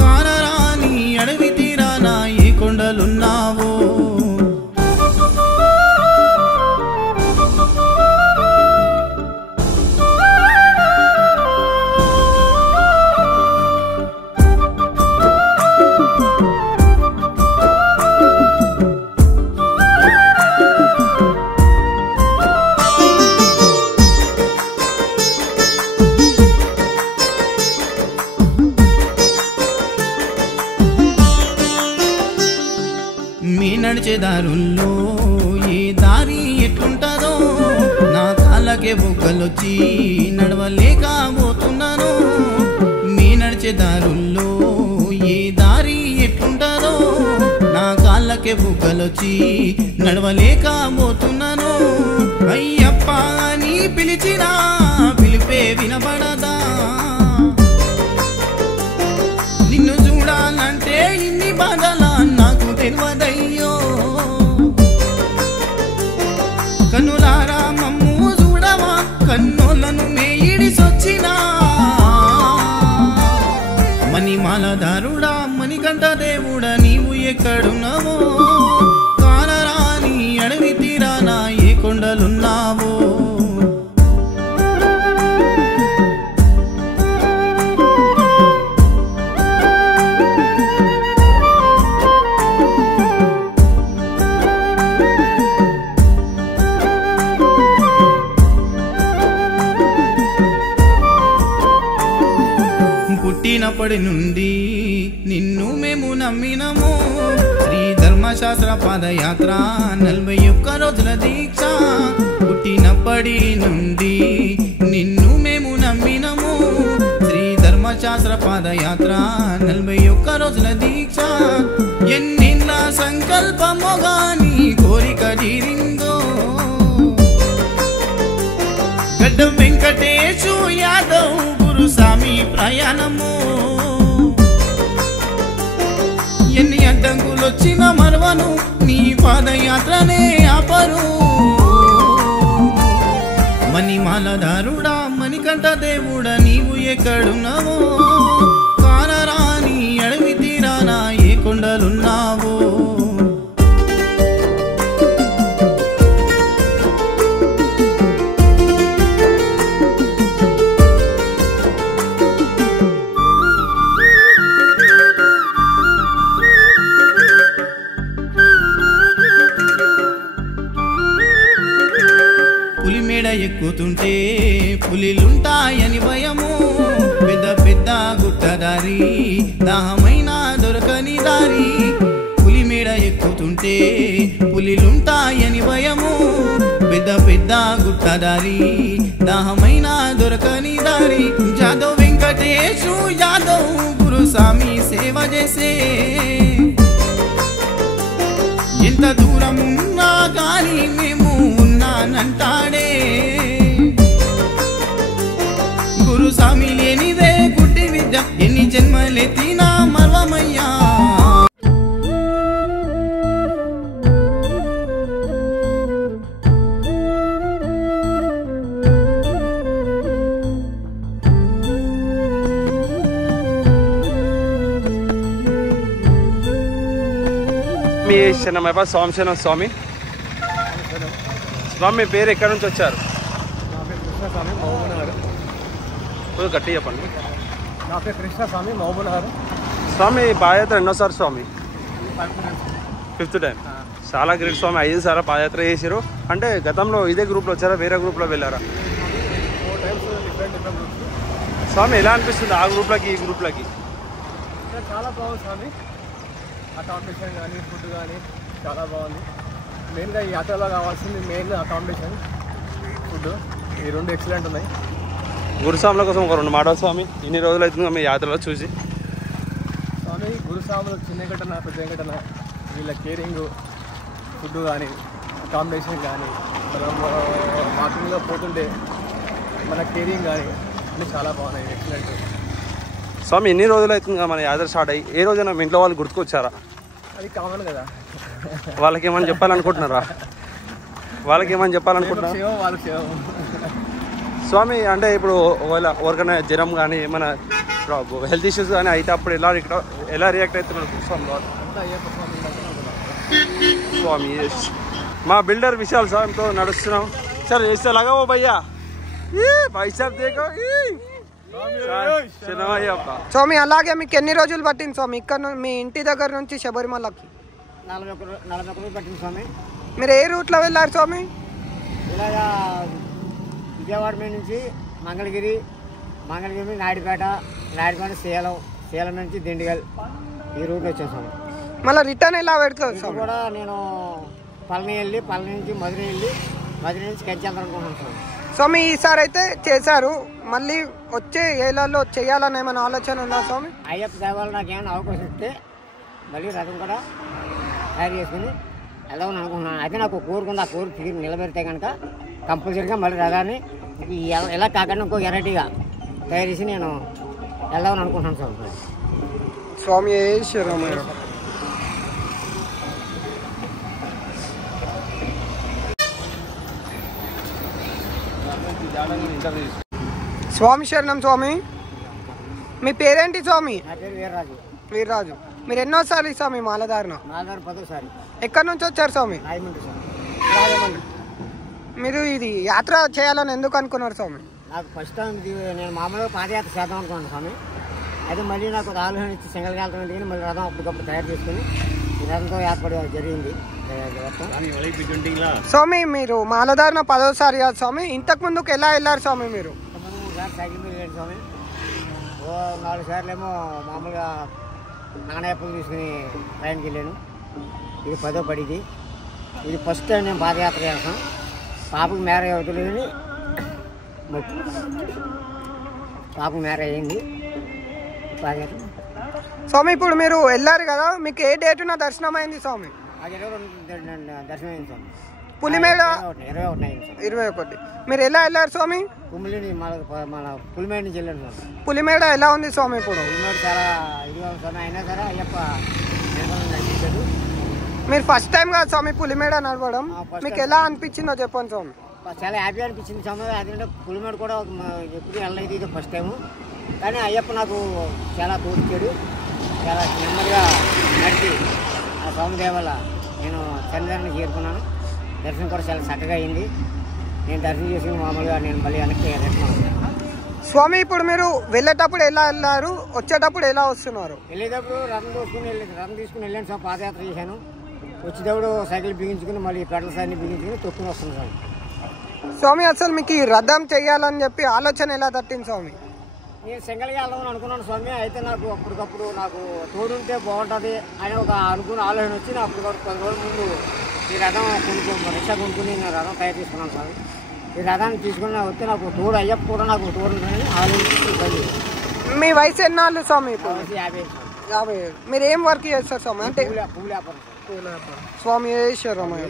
కానరాని అడవి తీరానా ఏ కొండలున్నావో. నడిచే దారుల్లో ఏ దారి ఎట్లుంటుందో, నా కాళ్ళకే బొగ్గలొచ్చి నడవలేకపోతున్నాను. మీ నడిచే దారుల్లో ఏ దారి ఎట్లుంటుందో, నా కాళ్ళకే బొగ్గలొచ్చి నడవలేకపోతున్నాను. అయ్యప్ప అని పిలిచినా పిలిపే వినబడదా, నిన్ను చూడాలంటే ఇన్ని బాధలా నాకు తెలియదయ్యో. కన్నులారా మమ్ము చూడవా, కన్నులను మేయిడిసొచ్చినా. మణిమాలధారుడా మణికంఠ దేవుడా నీవు ఎక్కడున్నావో, కానరాని అడవి తీరానా ఏ కొండలున్నావో. పుట్టినప్పటి నుండి నిన్ను మేము నమ్మినము, శ్రీ ధర్మశాస్త్ర పాదయాత్ర 41 రోజుల దీక్ష. పుట్టినప్పటి నుండి నిన్ను మేము నమ్మినము, శ్రీ ధర్మశాస్త్ర పాదయాత్ర 41 రోజుల దీక్ష. ఎన్నిళ్ళ సంకల్పము గాని కోరిక తీరిందో, గడ్డ వెంకటేశు యాదవ్ గురుస్వామి ప్రయాణము. ఎన్ని అడ్డంకులొచ్చిన మరవను, నీ పాదయాత్రనే ఆపరు. మణిమాలధారుడా మణికంఠ దేవుడా నీవు ఎక్కడున్నావో, కానరాని అడవి తీరానా ఏ కొండలున్నావో. పులిమేడ ఎక్కుతుంటే పులిలుంటాయని భయము, పెద్ద పెద్ద గుట్టదారి దాహమైన దొరకని దారి. పులిమేడ ఎక్కుతుంటే పులిలుంటాయని భయము, పెద్ద పెద్ద గుట్టదారి దాహమైన దొరకని దారి. జాదవ్ వెంకటేశు యాదవ్ గురుస్వామి సేవ చేసే, ఎంత దూరం ఉన్నా గాని మేము ఉన్నానంటాడే గురుస్వామి లేనిదే గుడ్డి విద్య ఎన్ని జన్మలెత్తినా మర్వమయ్యా మీ శరణమయ్య స్వామి శరణం స్వామి. స్వామి మీ పేరు ఎక్కడి నుంచి వచ్చారు? కృష్ణస్వామి మహబూబ్నగర్. గట్టి చెప్పండి. నా పేరు కృష్ణస్వామి మహబూబ్నగర్. స్వామి పాదయాత్ర ఎన్నోసారి స్వామి? 5th time. చాలా గ్రేట్ స్వామి. 5 సార్లు పాదయాత్ర చేసారు. అంటే గతంలో ఇదే గ్రూప్లో వచ్చారా, వేరే గ్రూప్లో వెళ్ళారా? 4 times డిఫరెంట్ గ్రూప్స్. స్వామి ఎలా అనిపిస్తుంది ఆ గ్రూప్లకి ఈ గ్రూప్లకి? చాలా బాగుంది స్వామి. అకామిడేషన్ కానీ ఫుడ్ కానీ చాలా బాగుంది. మెయిన్గా ఈ యాత్రలో కావాల్సింది మెయిన్ అకామిడేషన్, ఫుడ్, ఈ 2 ఎక్సలెంట్ ఉన్నాయి. గురుస్వాముల కోసం ఒక 2 మాటలు స్వామి. ఇన్ని రోజులు అవుతుంది మీ యాత్రలో చూసి. స్వామి గురుస్వాములు చిన్న ఘటన పెద్ద ఘటన వీళ్ళ కేరింగ్, ఫుడ్ కానీ అకామిడేషన్ కానీ మనం వాకింగ్లో పోతుంటే మన కేరింగ్ కానీ అన్నీ చాలా బాగున్నాయి, ఎక్సలెంట్. స్వామి ఎన్ని రోజులు అవుతుంది మన యాత్ర స్టార్ట్ అయ్యి? ఏ రోజైనా మీ ఇంట్లో వాళ్ళు గుర్తుకొచ్చారా? అది కామన్ కదా. వాళ్ళకి ఏమని చెప్పాలనుకుంటున్నారా? వాళ్ళకి ఏమని చెప్పాలనుకుంటున్నారా? వాళ్ళకి స్వామి అంటే ఇప్పుడు ఒకవేళ ఎవరికైనా జ్వరం కానీ ఏమైనా హెల్త్ ఇష్యూస్ కానీ అయితే అప్పుడు ఎలా రియాక్ట్ అవుతున్నారు స్వామి? స్వామి మా బిల్డర్ విశాల్ స్వామితో నడుస్తున్నాం. సరే చేస్తే లాగా ఓ భయ్యా భాయిసాబ్ దేకో. స్వామి అలాగే మీకు ఎన్ని రోజులు పట్టింది స్వామి ఇక్కడ మీ ఇంటి దగ్గర నుంచి శబరిమలకి? 41 రోజులు పట్టింది స్వామి. మీరు ఏ రూట్లో వెళ్ళారు స్వామి? ఇలాగా విజయవాడ మీద నుంచి మంగళగిరి నుంచి నాయుడుపేట సేలం నుంచి దిండిగల్ ఈ రూట్లో వచ్చాను స్వామి. మళ్ళీ రిటర్న్ ఎలా పెడతారు స్వామి? కూడా నేను పళని నుంచి మధుర నుంచి కంచి వెళ్తాను అనుకుంటున్నాను స్వామి. స్వామి ఈసారి అయితే చేశారు, మళ్ళీ వచ్చే ఏళ్ళలో చేయాలని ఏమైనా ఆలోచన ఉందా స్వామి? అయ్యప్ప దేవాలు నాకు ఏమైనా అవకాశం ఇస్తే మళ్ళీ రథం కూడా తయారు చేసుకుని వెళ్దామని అనుకుంటున్నాను. అయితే నాకు కోరుకుంది, ఆ కోరిక తిరిగి నిలబెడితే కనుక కంపల్సరీగా మళ్ళీ రథాన్ని ఎలా కాకుండా ఇంకో వెరైటీగా తయారు చేసి నేను వెళ్దామని అనుకుంటున్నాను స్వామి. స్వామి శరణమయ్య. స్వామి శరణం స్వామి. మీ పేరేంటి స్వామి? నా పేరు వీర్రాజు. వీర్రాజు. మీరు ఎన్నోసార్లు స్వామి మాలధారణ? 10సారి. ఎక్కడి నుంచి వచ్చారు స్వామి? మీరు ఇది యాత్ర చేయాలని ఎందుకు అనుకున్నారు స్వామి? నాకు ఫస్ట్ టైం నేను మామూలుగా పాదయాత్ర చేద్దాం అనుకున్నాను స్వామి. అయితే మళ్ళీ నాకు ఒక ఆలోచన ఇచ్చి సింగల్గా వెళ్తాం కానీ మళ్ళీ రథం అప్పటికప్పుడు తయారు చేసుకుని ఈ రథంతో ఏర్పడడం జరిగింది. స్వామి మీరు మాలధారణ 10వసారి కాదు స్వామి, ఇంతకు ముందుకు ఎలా వెళ్ళారు స్వామి మీరు? 3 సార్లు సైకిల్ మీద వెళ్ళాను స్వామి. 4 సార్లు ఏమో మామూలుగా నాణ్యప్పులు తీసుకుని ట్రైన్కి వెళ్ళాను. ఇది 10వ పడిది. ఇది ఫస్ట్ టైం నేను పాదయాత్ర చేస్తాను. పాపకు మ్యారేజ్ అవుతుంది, పాపకు మ్యారేజ్ అయ్యింది. పాదయాత్ర స్వామి ఇప్పుడు మీరు వెళ్ళారు కదా, మీకు ఏ డేటున దర్శనం అయింది స్వామి? అది 22 దర్శనం అయింది స్వామి. పులిమేడ 21 అయింది స్వామి. 21. మీరు ఎలా వెళ్ళారు స్వామి? కుమ్మిలిని మన పులిమేడ నుంచి వెళ్ళాను స్వామి. పులిమేడ ఎలా ఉంది స్వామి ఇప్పుడు? పులిమేడ చాలా ఇదిగా ఉంది స్వామి. అయినా సరే అయ్యప్ప నడిపించాడు. మీరు ఫస్ట్ టైం కాదు స్వామి పులిమేడ నడవడం, మీకు ఎలా అనిపించిందో చెప్పండి స్వామి. చాలా హ్యాపీ అనిపించింది స్వామి. అదేంటే పులిమేడ కూడా ఎప్పుడు వెళ్ళలేదు, ఇది ఫస్ట్ టైము. కానీ అయ్యప్ప నాకు చాలా తోడ్చాడు. చాలా నెమ్మదిగా నడిచి ఆ స్వామి దయ వల్ల నేను సన్నిధానాన్ని చేరుకున్నాను. దర్శనం కూడా చాలా చక్కగా అయింది. నేను దర్శనం చేసి మామూలుగా నేను మళ్ళీ వెనక్కి స్వామి ఇప్పుడు మీరు వెళ్ళేటప్పుడు ఎలా వెళ్ళారు, వచ్చేటప్పుడు ఎలా వస్తున్నారు? వెళ్ళేటప్పుడు రథం తీసుకుని వెళ్ళాను స్వామి. పాదయాత్ర చేశాను. వచ్చేటప్పుడు సైకిల్ బిగించుకుని మళ్ళీ పెడల సైడ్ని బిగించుకుని తొక్కుని వస్తున్నాను స్వామి. స్వామి అసలు మీకు ఈ రథం చేయాలని చెప్పి ఆలోచన ఎలా తట్టింది స్వామి? నేను సింగల్గా వెళ్దామని అనుకున్నాను స్వామి. అయితే నాకు అప్పటికప్పుడు నాకు తోడుంటే బాగుంటుంది అని ఒక అనుకున్న ఆలోచన వచ్చి నాకు అప్పటికప్పుడు 10 రోజుల ముందు ఈ రథం రిక్షా కొనుక్కుని నేను రథం తయారు చేసుకున్నాను స్వామి. ఈ రథాన్ని తీసుకుని వస్తే నాకు తోడు అయ్యప్ప కూడా నాకు తోడు ఆలోచించి. మీ వయసు ఎన్నాళ్ళు స్వామి? ఇప్పుడు 50. 50,000. మీరు ఏం వర్క్ చేస్తారు స్వామి? అంటే పూల వ్యాపారం స్వామి శరణమయ్య.